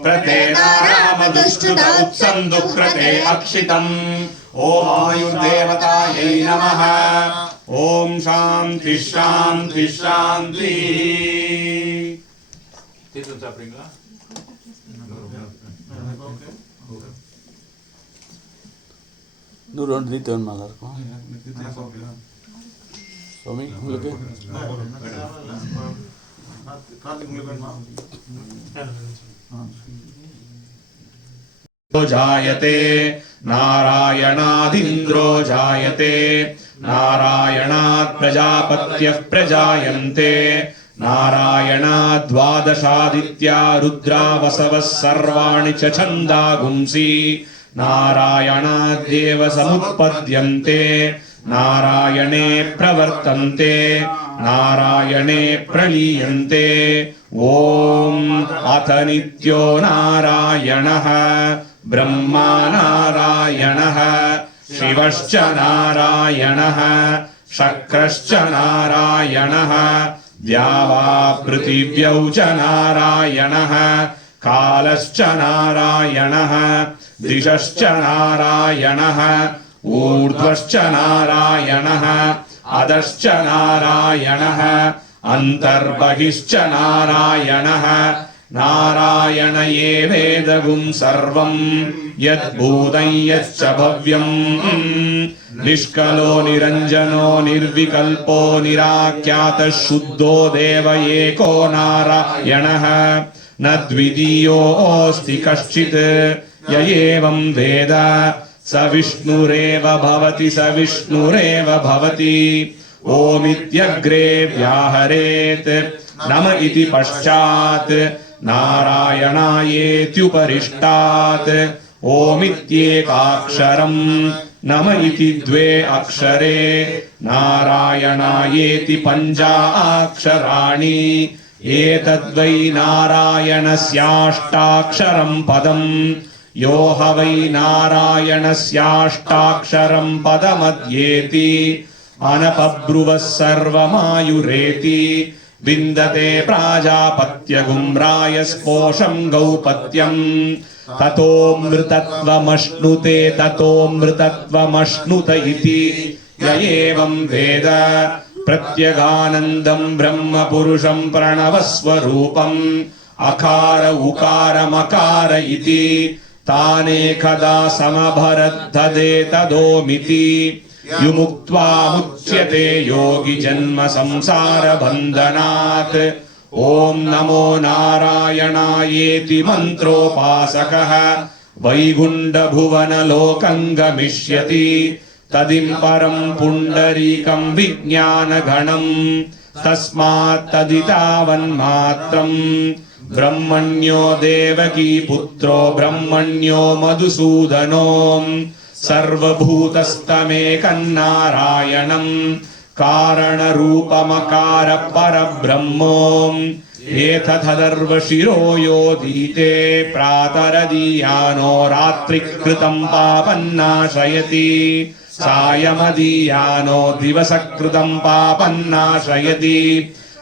प्रतेनारामदुष्टुत उत्सं दुःख्रते अक्षितम् ॐ आयुर्देवतायै नमः ॐ शान्ति शान्ति शान्ति நூறு ரெண்டு நீ தேவன் நல்லா இருக்கும் சுவாமி உங்களுக்கு जायते नारायणादिन्द्रो जायते नारायणात् प्रजापत्यः प्रजायन्ते नारायणात् द्वादशादित्या रुद्रा वसवः सर्वाणि च छन्दागुंसि नारायणाद्येव समुत्पद्यन्ते नारायणे प्रवर्तन्ते नारायणे प्रलीयन्ते ॐ अथ नित्यो नारायणः ब्रह्मा नारायणः शिवश्च नारायणः शक्रश्च नारायणः द्यावा पृथिव्यौ च नारायणः कालश्च नारायणः दिशश्च नारायणः ऊर्ध्वश्च नारायणः अधश्च नारायणः अन्तर्बहिश्च नारायणः नारायण एवेदगुं सर्वं यद्भूतं यच्च भव्यं निष्कलो निरञ्जनो निर्विकल्पो निराख्यातः शुद्धो देव एको नारायणः न द्वितीयोऽस्ति कश्चित् य एवं वेद स विष्णुरेव भवति स विष्णुरेव भवति ओमित्यग्रे व्याहरेत् नम इति पश्चात् नारायणायेत्युपरिष्टात् ओमित्येकाक्षरं नम इति द्वे अक्षरे नारायणायेति पञ्चाक्षराणि एतद्वै नारायणस्याष्टाक्षरं पदम् यो ह वै नारायणस्याष्टाक्षरं पदमद्येति अनपब्रुवः सर्वमायुरेति विन्दते प्राजापत्यगुं रायस्पोषं गौपत्यम् ततोऽमृतत्वमश्नुते ततोऽमृतत्वमश्नुत इति य एवं वेद प्रत्यगानन्दं ब्रह्म पुरुषं प्रणवस्वरूपम् अकार उकार मकार इति तानेकदा समभरद्धदे तदोमिति युमुक्त्वा मुच्यते योगी जन्म संसार बन्धनात् ॐ नमो नारायणायेति मन्त्रोपासकः वैकुण्ठभुवनलोकं गमिष्यति तदिं परं पुण्डरीकं विज्ञानगणं तस्मात् तदितावन्मात्रं ब्रह्मण्यो देवकी पुत्रो ब्रह्मण्यो मधुसूदनो सर्वभूतस्तमेकन्नारायणं कारणरूपमकार परब्रह्मो एतदर्वशिरो योदीते प्रातरदीयानो रात्रिकृतं पापन्नाशयति सायमदीयानो दिवसकृतं पापन्नाशयति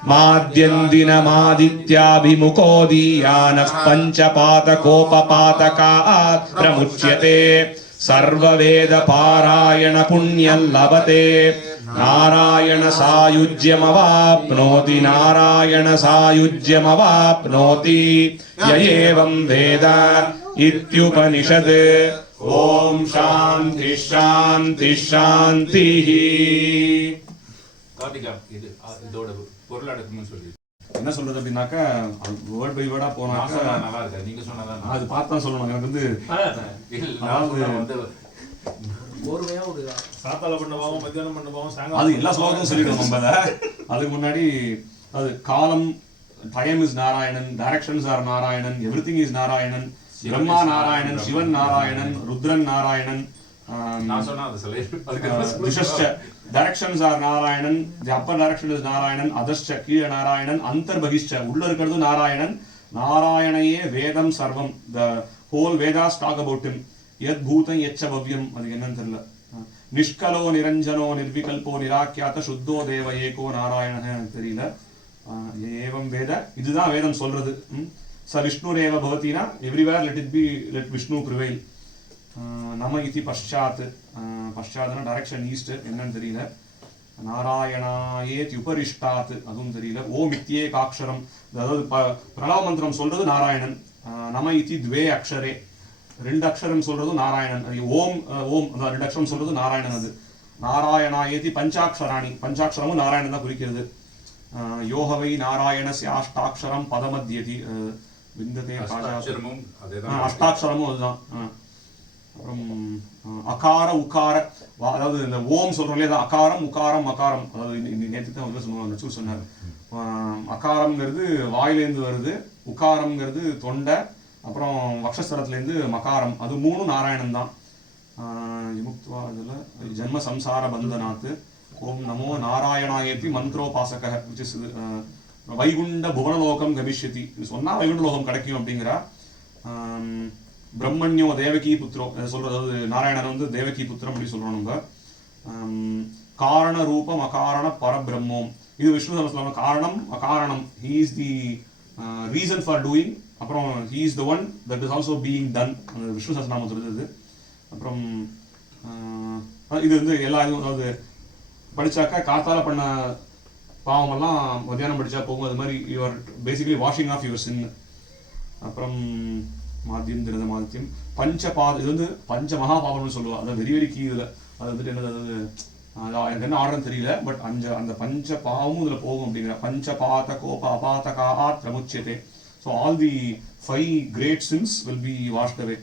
माद्यन्दिनमादित्याभिमुखो दीयानः पञ्चपातकोपपातकात् प्रमुच्यते सर्ववेद पारायण पुण्यं लभते नारायण सायुज्यमवाप्नोति नारायण सायुज्यमवाप्नोति य एवं वेद इत्युपनिषद् ओम शांति शांति शांतिः கார்த்திகா இது இதோட பொருளாதாரம்னு சொல்லி என்ன சொல்றது அப்படின்னாக்க வேர்ட் பை வேர்டா போனாக்க நல்லா இருக்கு நீங்க சொன்னதான் அது பார்த்தா சொல்லணும் எனக்கு வந்து வந்து ஒருமையா ஒரு சாத்தால பண்ண பாவம் மத்தியானம் பண்ண பாவம் சாயங்காலம் அது எல்லா ஸ்லோகமும் சொல்லிடுவோம் நம்ம அதை. அதுக்கு முன்னாடி அது காலம் time is Narayanan, directions are Narayanan, everything is Narayanan, Brahma Narayanan, Shivan Narayanan, Rudran Narayanan, நான் சொன்னா அது சொல்லி திஷஷ்ச directions are Narayanan, the upper direction is Narayanan, அதஷ்ச கீழ நாராயணன், அந்தர்பகிஷ்ச உள்ள இருக்கிறது நாராயணன். நாராயணையே வேதம் சர்வம். The whole Vedas talk about him. யத் பூதம் யச்ச பவ்யம், அதுக்கு என்னன்னு தெரியல. நிஷ்கலோ நிரஞ்சனோ நிர்விகல்போ நிராக்கியாத சுத்தோ தேவ ஏகோ நாராயணன் எனக்கு தெரியல. ஏவம் வேத, இதுதான் வேதம் சொல்றது. ச விஷ்ணுரேவ பவதினா everywhere let it be, let Vishnu prevail. நம இதி பஷாத், பஷாத்னா டைரக்ஷன் ஈஸ்ட், என்னன்னு தெரியல. நாராயணாயேத் உபரிஷ்டாத், அதுவும் தெரியல. ஓம் இத்தியே காக்ஷரம், அதாவது பிரணவ மந்திரம் சொல்றது நாராயணன். நம இதி துவே அக்ஷரே, ரெண்டு அக்ஷரம் சொல்றது நாராயணன். அது ஓம் ஓம் அந்த ரெண்டு அக்ஷரம் சொல்றது நாராயணன். அது நாராயணாயேதி பஞ்சாட்சராணி, பஞ்சாட்சரமும் நாராயணன் தான் குறிக்கிறது. யோகவை நாராயணஸ்ய அஷ்டாட்சரம் பதமத்யதி விந்ததே அஷ்டாட்சரமும் அதேதான். அஷ்டாட்சரமும் அதுதான். அப்புறம் அகார உகார, அதாவது இந்த ஓம் சொல்றோம் இல்லையா, அகாரம் உகாரம் மகாரம். அதாவது நேற்று தான் வந்து சொன்னாங்க, சொன்னார். அகாரம்ங்கிறது வாயிலேருந்து வருது, உகாரம்ங்கிறது தொண்டை, அப்புறம் வக்ஷஸ்தலத்துலேருந்து மகாரம். அது மூணு நாராயணன் தான். விமுக்த்வா இதில் ஜென்ம சம்சார பந்தனாத் ஓம் நமோ நாராயணாயேதி மந்திரோபாசக, விச் இஸ் வைகுண்ட புவனலோகம் கமிஷ்யதி. இது சொன்னால் வைகுண்ட லோகம் கிடைக்கும் அப்படிங்கிறா. பிரம்மண்யோ தேவகி புத்திரோ சொல்றது, அதாவது நாராயணன் வந்து தேவகி புத்திரம் அப்படி சொல்றோம் நம்ம. காரண ரூபம் அகாரண பரபிரம்மோம், இது விஷ்ணு சமஸ்லாம். காரணம் அகாரணம், he is the reason for doing, அப்புறம் he is the one that is also being done. Vishnu Sahasranamam சொல்றது. அப்புறம் இது வந்து எல்லா இதுவும், அதாவது படிச்சாக்கா காத்தால பண்ண பாவமெல்லாம் மத்தியானம் படிச்சா போகும். அது மாதிரி you are basically washing off your sin. அப்புறம் மாத்தியம் திருத மாத்தியம் பஞ்சபாத, இது வந்து பஞ்ச மகாபாபம்னு சொல்லுவா. அதாவது வெரி வெரி கீ. இதில் அது வந்துட்டு என்னது, அதாவது எனக்கு என்ன ஆர்டர்னு தெரியல, பட் அந்த பஞ்ச பாவமும் இதில் போகும் அப்படிங்கிற. பஞ்சபாத கோப அபாதகா பிரமுச்சியதே. So all the 5 great sins will be washed away.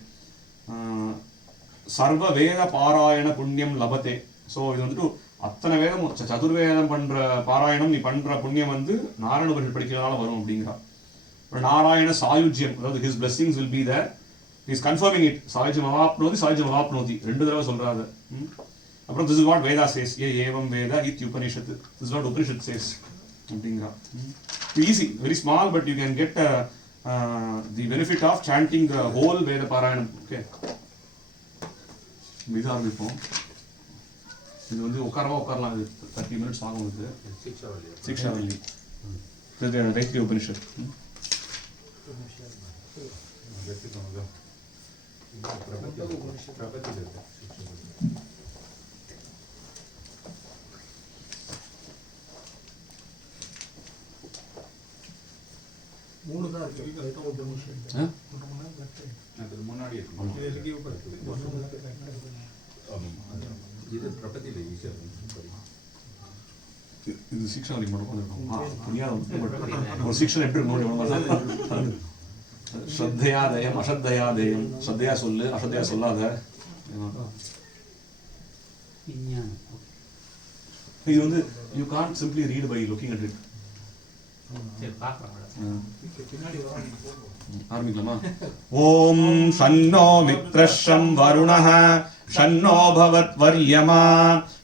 சர்வ வேத பாராயண புண்ணியம் லபத்தே. ஸோ இது வந்துட்டு அத்தனை வேதம், சதுர்வேதம் பண்ற பாராயணம் நீ பண்ற புண்ணியம் வந்து நாராயண உபனிஷத் படிக்கிறதுனால வரும் அப்படிங்கிறா. நாராயண சாயுஜ்யம், அதாவது his blessings will be there. He is confirming it. சாயுஜ்யம் அவாப்னோதி சாயுஜ்யம் அவாப்னோதி, ரெண்டு தடவை சொல்றாரு. அப்புறம் this is what Veda says. ஏ ஏவம் வேத இத் Upanishad, this is what Upanishad says அப்படிங்கிறா. Easy, very small, but you can get the benefit of chanting the whole Veda Parayanam. Okay. இது ஆரம்பிப்போம். இது வந்து உட்காரலாம். இது 30 minutes ஆகும். இது சிக்ஷாவல்லி தைத்திரிய உபனிஷத். மூணு தான் இருக்கு. அதுக்கு முன்னாடி இது பிரபத்தியில் ஈஸியாக இது சிக்ஷாவல்லி மட்டும் புரியாத ஒரு சிக்ஷன் எப்படி இருக்கணும். ஸ்ரத்தையாதயம் அசத்தையாதயம், ஸ்ரத்தையா சொல்லு அசத்தையா சொல்லாத. இது வந்து you can't simply read by looking at it. ஆரம்பிக்கலாமா? ஓம் ஷன்னோ மித்ரஷம் வருணः ஷன்னோ பவத்வர்யமா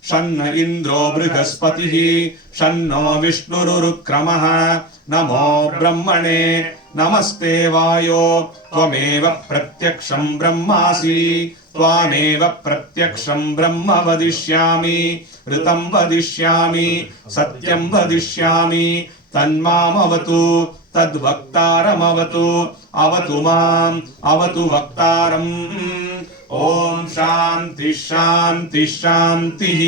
ஷன்ன இந்திரோ ப்ருஹஸ்பதிः ஷன்னோ விஷ்ணுருருக்ரமः நமோ பிரம்மணே நமஸ்தே வாயோ त्वमेव प्रत्यक्षं ब्रह्मासि त्वामेव प्रत्यक्षं ब्रह्म वदिष्यामि ऋतं वदिष्यामि सत्यं वदिष्यामि तन्मामवतु तद्वक्तारमवतु अवतु माम् अवतु वक्तारम् ॐ शान्ति शान्ति शान्तिः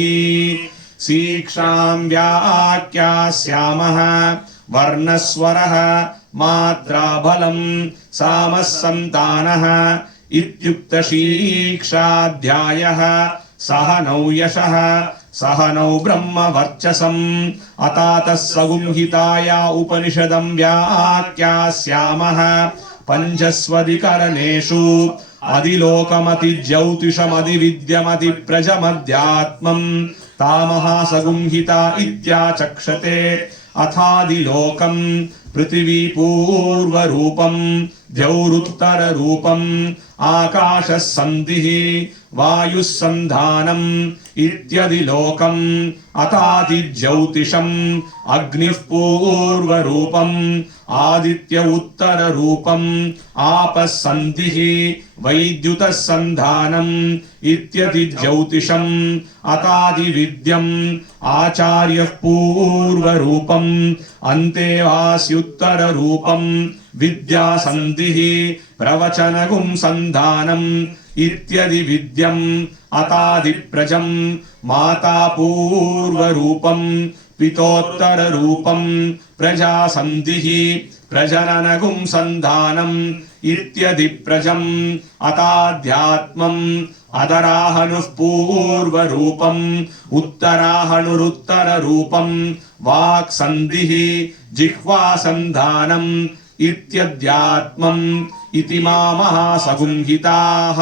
शीक्षां व्याख्यास्यामः वर्णस्वरः मात्राबलं सामः सन्तानः इत्युक्तशीक्षाध्यायः सहनौ यशः सहनौ ब्रह्मवर्चसम् अतातः सगुंहिताया उपनिषदं व्याख्यास्यामः पञ्चस्वधिकरणेषु अधिलोकमतिज्यौतिषमधिविद्यमतिप्रजमध्यात्मम् तामहासगुंहिता इत्याचक्षते अथादिलोकम् पृथिवी पूर्वरूपम् द्यौरुत्तररूपम् आकाशः सन्धिः वायुः सन्धानम् इत्यदिलोकम् अथादिज्यौतिषम् अग्निः पूर्वरूपम् आदित्य उत्तररूपम् आपः सन्धिः वैद्युतः सन्धानम् इत्यतिज्यौतिषम् अथादिविद्यम् आचार्यः पूर्वरूपम् अन्तेवास्युत्तररूपम् विद्यासन्धिः प्रवचनगुं सन्धानम् इत्यदिविद्यम् अतादिप्रजम् माता पूर्वरूपम् पितोत्तररूपम् प्रजासन्धिः प्रजननगुं सन्धानम् इत्यदिप्रजम् अताध्यात्मम् अदराहनुः पूर्वरूपम् उत्तराहनुरुत्तररूपम् वाक्सन्धिः जिह्वासन्धानम् इत्यध्यात्मम् इति महासगुंहिताः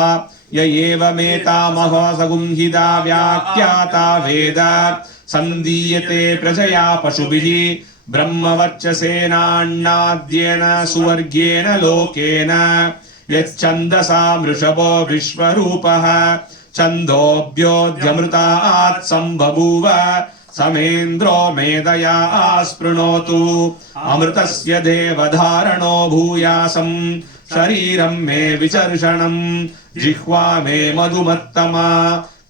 य एवमेतामहासगुंहिता व्याख्याता वेद सन्दीयते प्रजया पशुभिः ब्रह्मवर्चसेनान्नाद्येन सुवर्गेण लोकेन यच्छन्दसा वृषभो विश्वरूपः छन्दोऽभ्योऽध्यमृतात् सम्बभूव समेन्द्रो मेधया स्पृणोतु अमृतस्य देवधारणो भूयासम् शरीरं मे विचर्षणम् जिह्वा मे मधुमत्तमा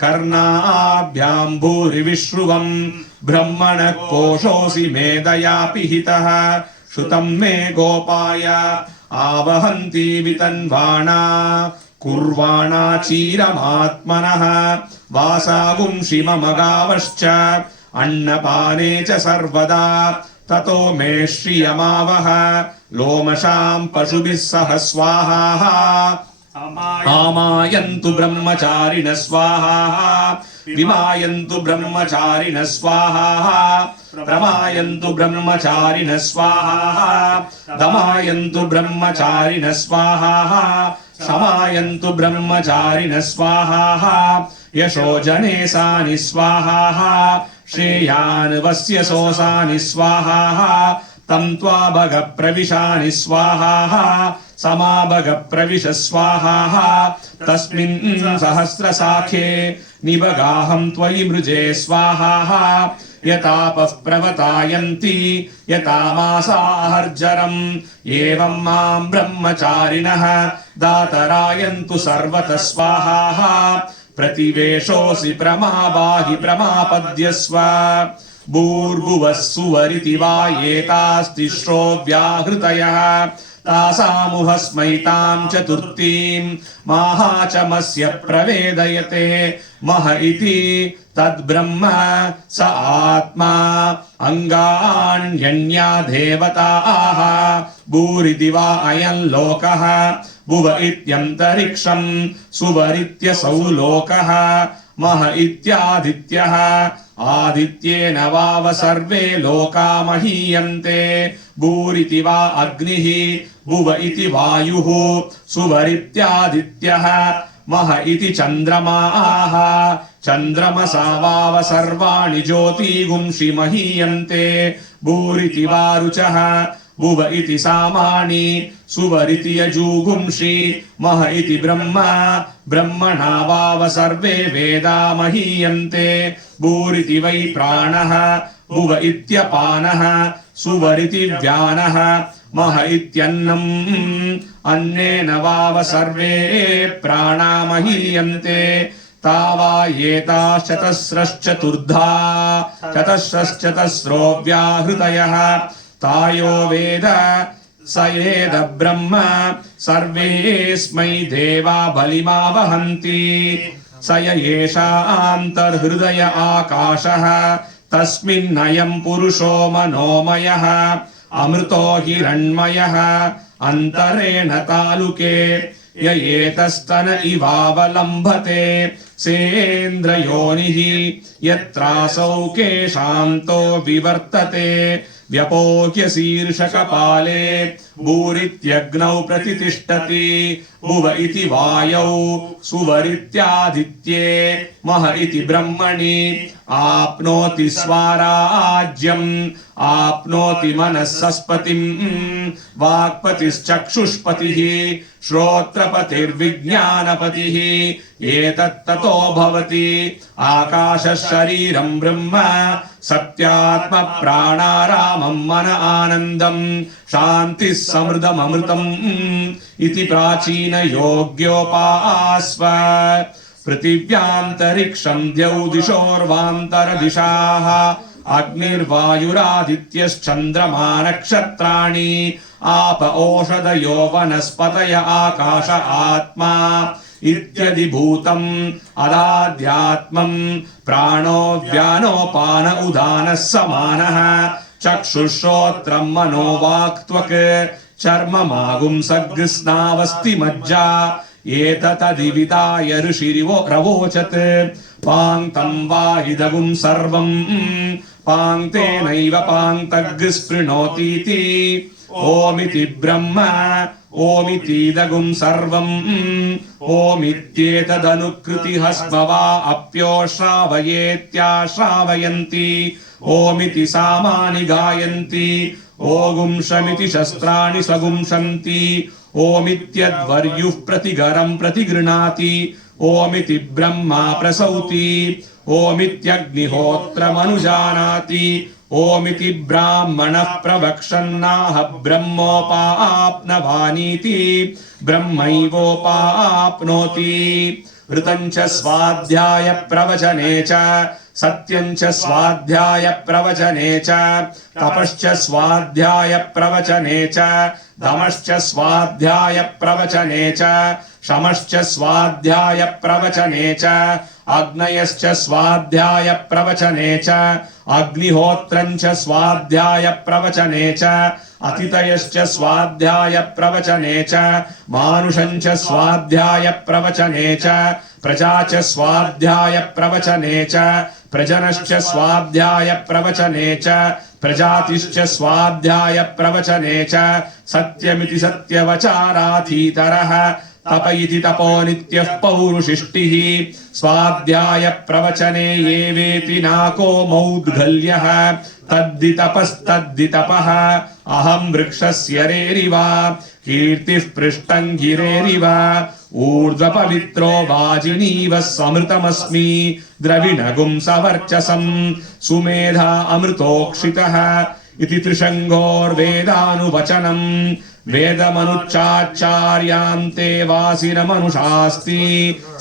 कर्णाभ्यां भूरिविश्रुवम् ब्रह्मणः कोशोऽसि मेधया पिहितः श्रुतं मे गोपाय आवहन्ति वितन्वाणा कुर्वाणा चीरमात्मनः वासागुंषि मम गावश्च अन्नपाने च सर्वदा ततो मे श्रियमावह लोमशां पशुभिः सह स्वाहा आमायन्तु ब्रह्मचारिणः स्वाहा विमायन्तु ब्रह्मचारिणः स्वाहा प्रमायन्तु ब्रह्मचारिणः स्वाहा दमायन्तु ब्रह्मचारिणः स्वाहा समायन्तु ब्रह्मचारिणः स्वाहा यशो जनेसानि स्वाहा श्रेयान् वस्य सोसानि स्वाहा तं त्वा भग प्रविशानि स्वाहा समाभग प्रविश स्वाहा तस्मिन् सहस्रशाखे निबगाहं त्वयि मृजे स्वाहा यतापः प्रवतायन्ति यतामासाहर्जरम् एवं मां ब्रह्मचारिणः दातरायन्तु सर्वतः स्वाहा प्रतिवेशोऽसि प्रमाबाहि प्रमापद्यस्व भूर्भुवः सुवरिति वा एतास्तिस्रो व्याहृतयः तासामुहस्मैतां चतुर्थीं माहाचमस्य प्रवेदयते मह इति तद्ब्रह्म स आत्मा अङ्गान्यन्या देवताः भूरिति वा अयं लोकः भुव इत्यन्तरिक्षं सुवरित्यसौ लोकः मह इत्यादित्यः आदित्येन वाव सर्वे लोका महीयन्ते भूरिति वा अग्निः भुव इति वायुः सुवरित्यादित्यः मह इति चन्द्रमाः चन्द्रमसा वाव सर्वाणि ज्योतिगुंषि महीयन्ते भूरिति वा रुचः भुव इति सामानि सुवरिति यजुगुंषि मह इति ब्रह्म ब्रह्मणा वाव सर्वे वेदा महीयन्ते भूरिति वै प्राणः भुव इत्यपानः सुवरिति व्यानः मह इत्यन्नम् अन्नेन वाव सर्वे प्राणा महीयन्ते तावा एताश्चतस्रश्चतुर्धा चतस्रश्चतस्रो व्याहृतयः तायो वेद स एद ब्रह्म सर्वेस्मै देवा बलिमा वहन्ति स एषान्तर्हृदय आकाशः तस्मिन्नयं पुरुषो मनोमयः अमृतो हिरण्मयः अन्तरेण तालुके य एतस्तन इवावलम्भते सेन्द्रयोनिः यत्रासौ केशान्तो विवर्तते व्यपोह्य शीर्षकपाले भूरित्यग्नौ प्रतितिष्ठति भुव इति वायौ सुवरित्यादित्ये मह इति ब्रह्मणि आप्नोति स्वाराज्यम् आप्नोति मनःसस्पतिम् वाक्पतिश्चक्षुष्पतिः श्रोत्रपतिर्विज्ञानपतिः एतत्ततो भवति आकाशः शरीरं ब्रह्म सत्यात्म प्राणारामं मन आनन्दं शान्तिः समृद्धममृतम् इति प्राचीन योग्योपास्व पृथिव्यान्तरिक्षं द्यौ दिशोर्वान्तरदिशाः अग्निर्वायुरादित्यश्चन्द्रमा नक्षत्राणि आप ओषधयो वनस्पतय आकाश आत्मा इत्यदि भूतम् अदाध्यात्मम् प्राणो व्यानोपान उदानः समानः चक्षुश्रोत्रम् मनो वाक्त्वक् चर्ममागुंसग्स्नावस्ति मज्जा एततदिविदाय ऋषिरिवो रवोचत् पाङ्क्तं वा इदगुं सर्वं पाङ्क्तेनैव पाङ्क्तग्स्पृणोतीति ओमिति ब्रह्म ओमितीदगुं सर्वं ओमित्येतदनुकृतिः स्म वा अप्योश्रावयेत्याश्रावयन्ति ओमिति सामानि गायन्ति ओगुंशमिति शस्त्राणि सगुंशन्ति ओमित्यद्वर्युः प्रतिगरं प्रतिगृह्णाति ओमिति ब्रह्मा प्रसौति ओमित्यग्निहोत्रमनुजानाति ओमिति ब्राह्मणः प्रवक्षन्नाह ब्रह्मोपाप्नवानीति ब्रह्मैवोपाप्नोति ऋतं च स्वाध्याय प्रवचने च सत्यं च स्वाध्याय प्रवचने च तपश्च स्वाध्याय प्रवचने च दमश्च स्वाध्याय प्रवचने च शमश्च स्वाध्याय प्रवचने च अग्नयश्च स्वाध्याय प्रवचने च अग्निहोत्रं च स्वाध्याय प्रवचने च अतिथयश्च स्वाध्याय प्रवचने च मानुषं च स्वाध्याय प्रवचने च प्रजा च स्वाध्याय प्रवचने च प्रजनश्च स्वाध्याय प्रवचने च प्रजातिश्च स्वाध्याय प्रवचने च सत्यमिति सत्यवचाराधीतरः तप इति तपो नित्यः पौरुषिष्टिः स्वाध्याय प्रवचने ये वेति नाको मौद्गल्यः तद्धि तपस्तद्धि-तपः अहं वृक्षस्य रेरिव कीर्तिः पृष्ठं गिरेरिव ऊर्ध्वपवित्रो वाजिनीव समृतमस्मि द्रविणगुं सवर्चसं सुमेधा अमृतोक्षितः इति त्रिशङ्गोर्वेदानुवचनम् वेदमनुच्चाचार्यान्ते वासिनमनुषास्ति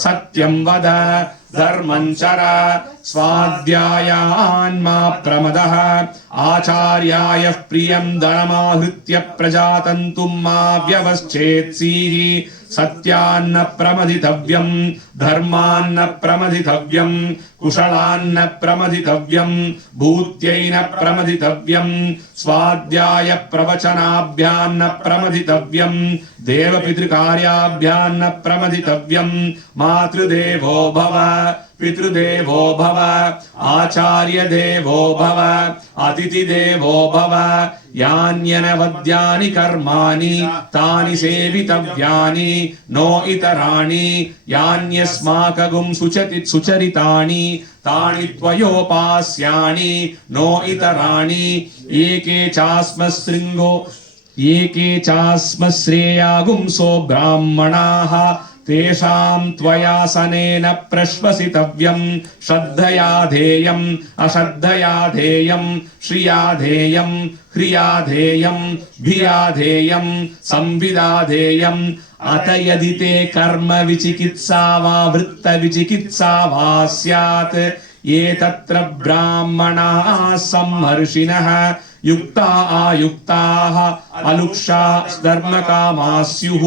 सत्यं वद धर्मं चर स्वाध्यायान्मा प्रमदः आचार्याय प्रियं धनमाहृत्य प्रजातन्तुं मा व्यवश्चेत्सीः सत्यान्न प्रमदितव्यं धर्मान्न प्रमदितव्यं कुशलान्न प्रमदितव्यं भूत्यैन प्रमदितव्यं स्वाध्याय प्रवचनाभ्यान्न प्रमदितव्यं देवपितृकार्याभ्यान्न प्रमदितव्यं मातृदेवो भव पितृदेवो भव आचार्यदेवो भव अतिथिदेवो भव यान्यनवद्यानि कर्माणि तानि सेवितव्यानि नो इतराणि यान्यस्माकगुं सुचरितानि तानि त्वयोपास्यानि नो इतराणि एके चास्मश्रेयागुंसो ब्राह्मणाः तेषां त्वयासनेन प्रश्वसितव्यं श्रद्धया धेयम् अश्रद्धया धेयं श्रिया धेयं ह्रिया धेयं भिया धेयं संविदा धेयम् अत यदि ते कर्म विचिकित्सा वा वृत्त विचिकित्सा वा स्यात् ये तत्र ब्राह्मणाः सम्मर्षिणः युक्ता आयुक्ताः अलुक्षा धर्मकामाः स्युः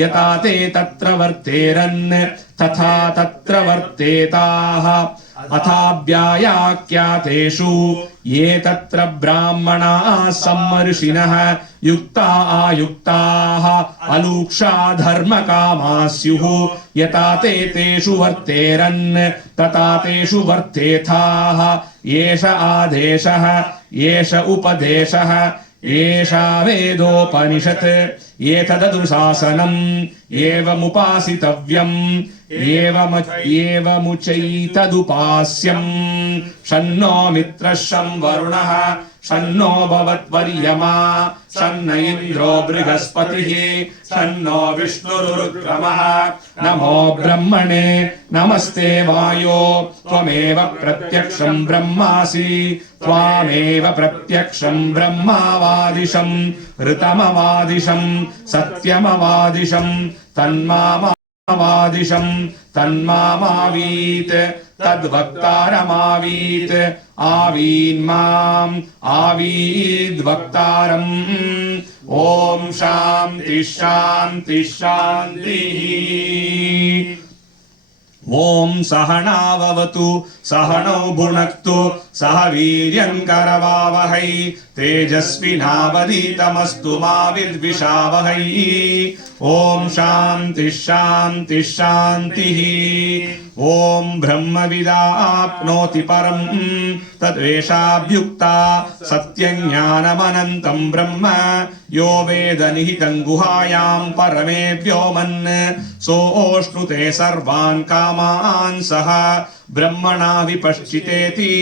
यथा ते तत्र वर्तेरन् तथा तत्र वर्तेताः अथाव्यायाख्यातेषु ये तत्र ब्राह्मणाः सम्मर्षिणः युक्ता आयुक्ताः अलुक्षा धर्मकामाः स्युः यथा ते तेषु वर्तेरन् तथा तेषु वर्तेथाः एष आदेशः एष उपदेशः एषा वेदोपनिषत् एतदनुशासनम् एवमुपासितव्यम् एवमुचैतदुपास्यम् शन्नो मित्रः शं वरुणः शन्नो भवत्वर्यमा शन्न इन्द्रो बृहस्पतिः शन्नो विष्णुरुक्रमः नमो ब्रह्मणे नमस्ते वायो त्वमेव प्रत्यक्षं ब्रह्मासि त्वामेव प्रत्यक्षं ब्रह्मावादिशं ऋतमवादिशं सत्यमवादिशं तन्मामावादिशं तन्मामावीत् तद्वक्तारमावीत् आवीन्माम् आवीद्वक्तारम् ॐ शान्ति शान्ति शान्तिः ॐ सहनाववतु सहनौ भुनक्तु सह वीर्यङ्करवावहै तेजस्विनावधीतमस्तु मा विद्विषावहै ॐ शान्ति शान्ति शान्तिः ॐ ब्रह्मविदाप्नोति परम् तद्वेषाभ्युक्ता सत्यज्ञानमनन्तं ब्रह्म यो वेद निहितं गुहायां परमे व्योमन् सोऽश्नुते सर्वान् कामान् सह ब्रह्मणा विपश्चितेति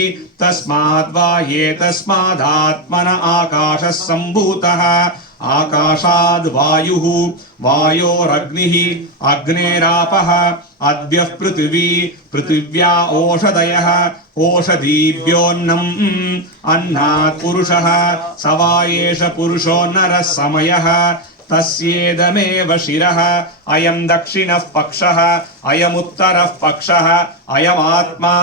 तस्माद्वा ये तस्मादात्मन आकाशः सम्भूतः आकाशाद् वायुः वायोरग्निः अग्नेरापः अद्यः पृथिवी पृथिव्या ओषधयः ओषधीभ्योऽन्नम् अन्नात् पुरुषः स वा एष पुरुषो नरः समयः तस्येदमेव शिरः अयं दक्षिणः पक्षः अयमुत्तरः पक्षः अयमात्मा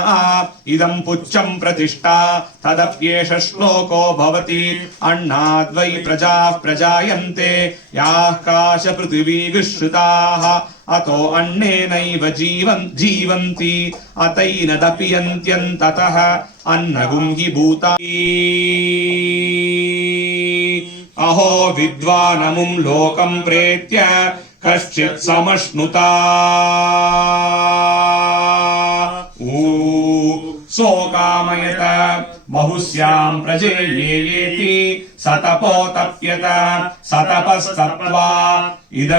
इदं पुच्छं प्रतिष्ठा तदप्येष श्लोको भवति अन्नाद्वै प्रजाः प्रजायन्ते याः काशपृथिवी विश्रुताः अतो अन्नेनैव जीवन्ति अतैनदपियन्त्यन्ततः अन्नगुं हि भूतानि अहो विद्वानमुं लोकं प्रेत्य कश्चित् समश्नुता सोकामयत बहुस्यां प्रजेयेति सतपोतप्यत सतपस्तप्त्वा इद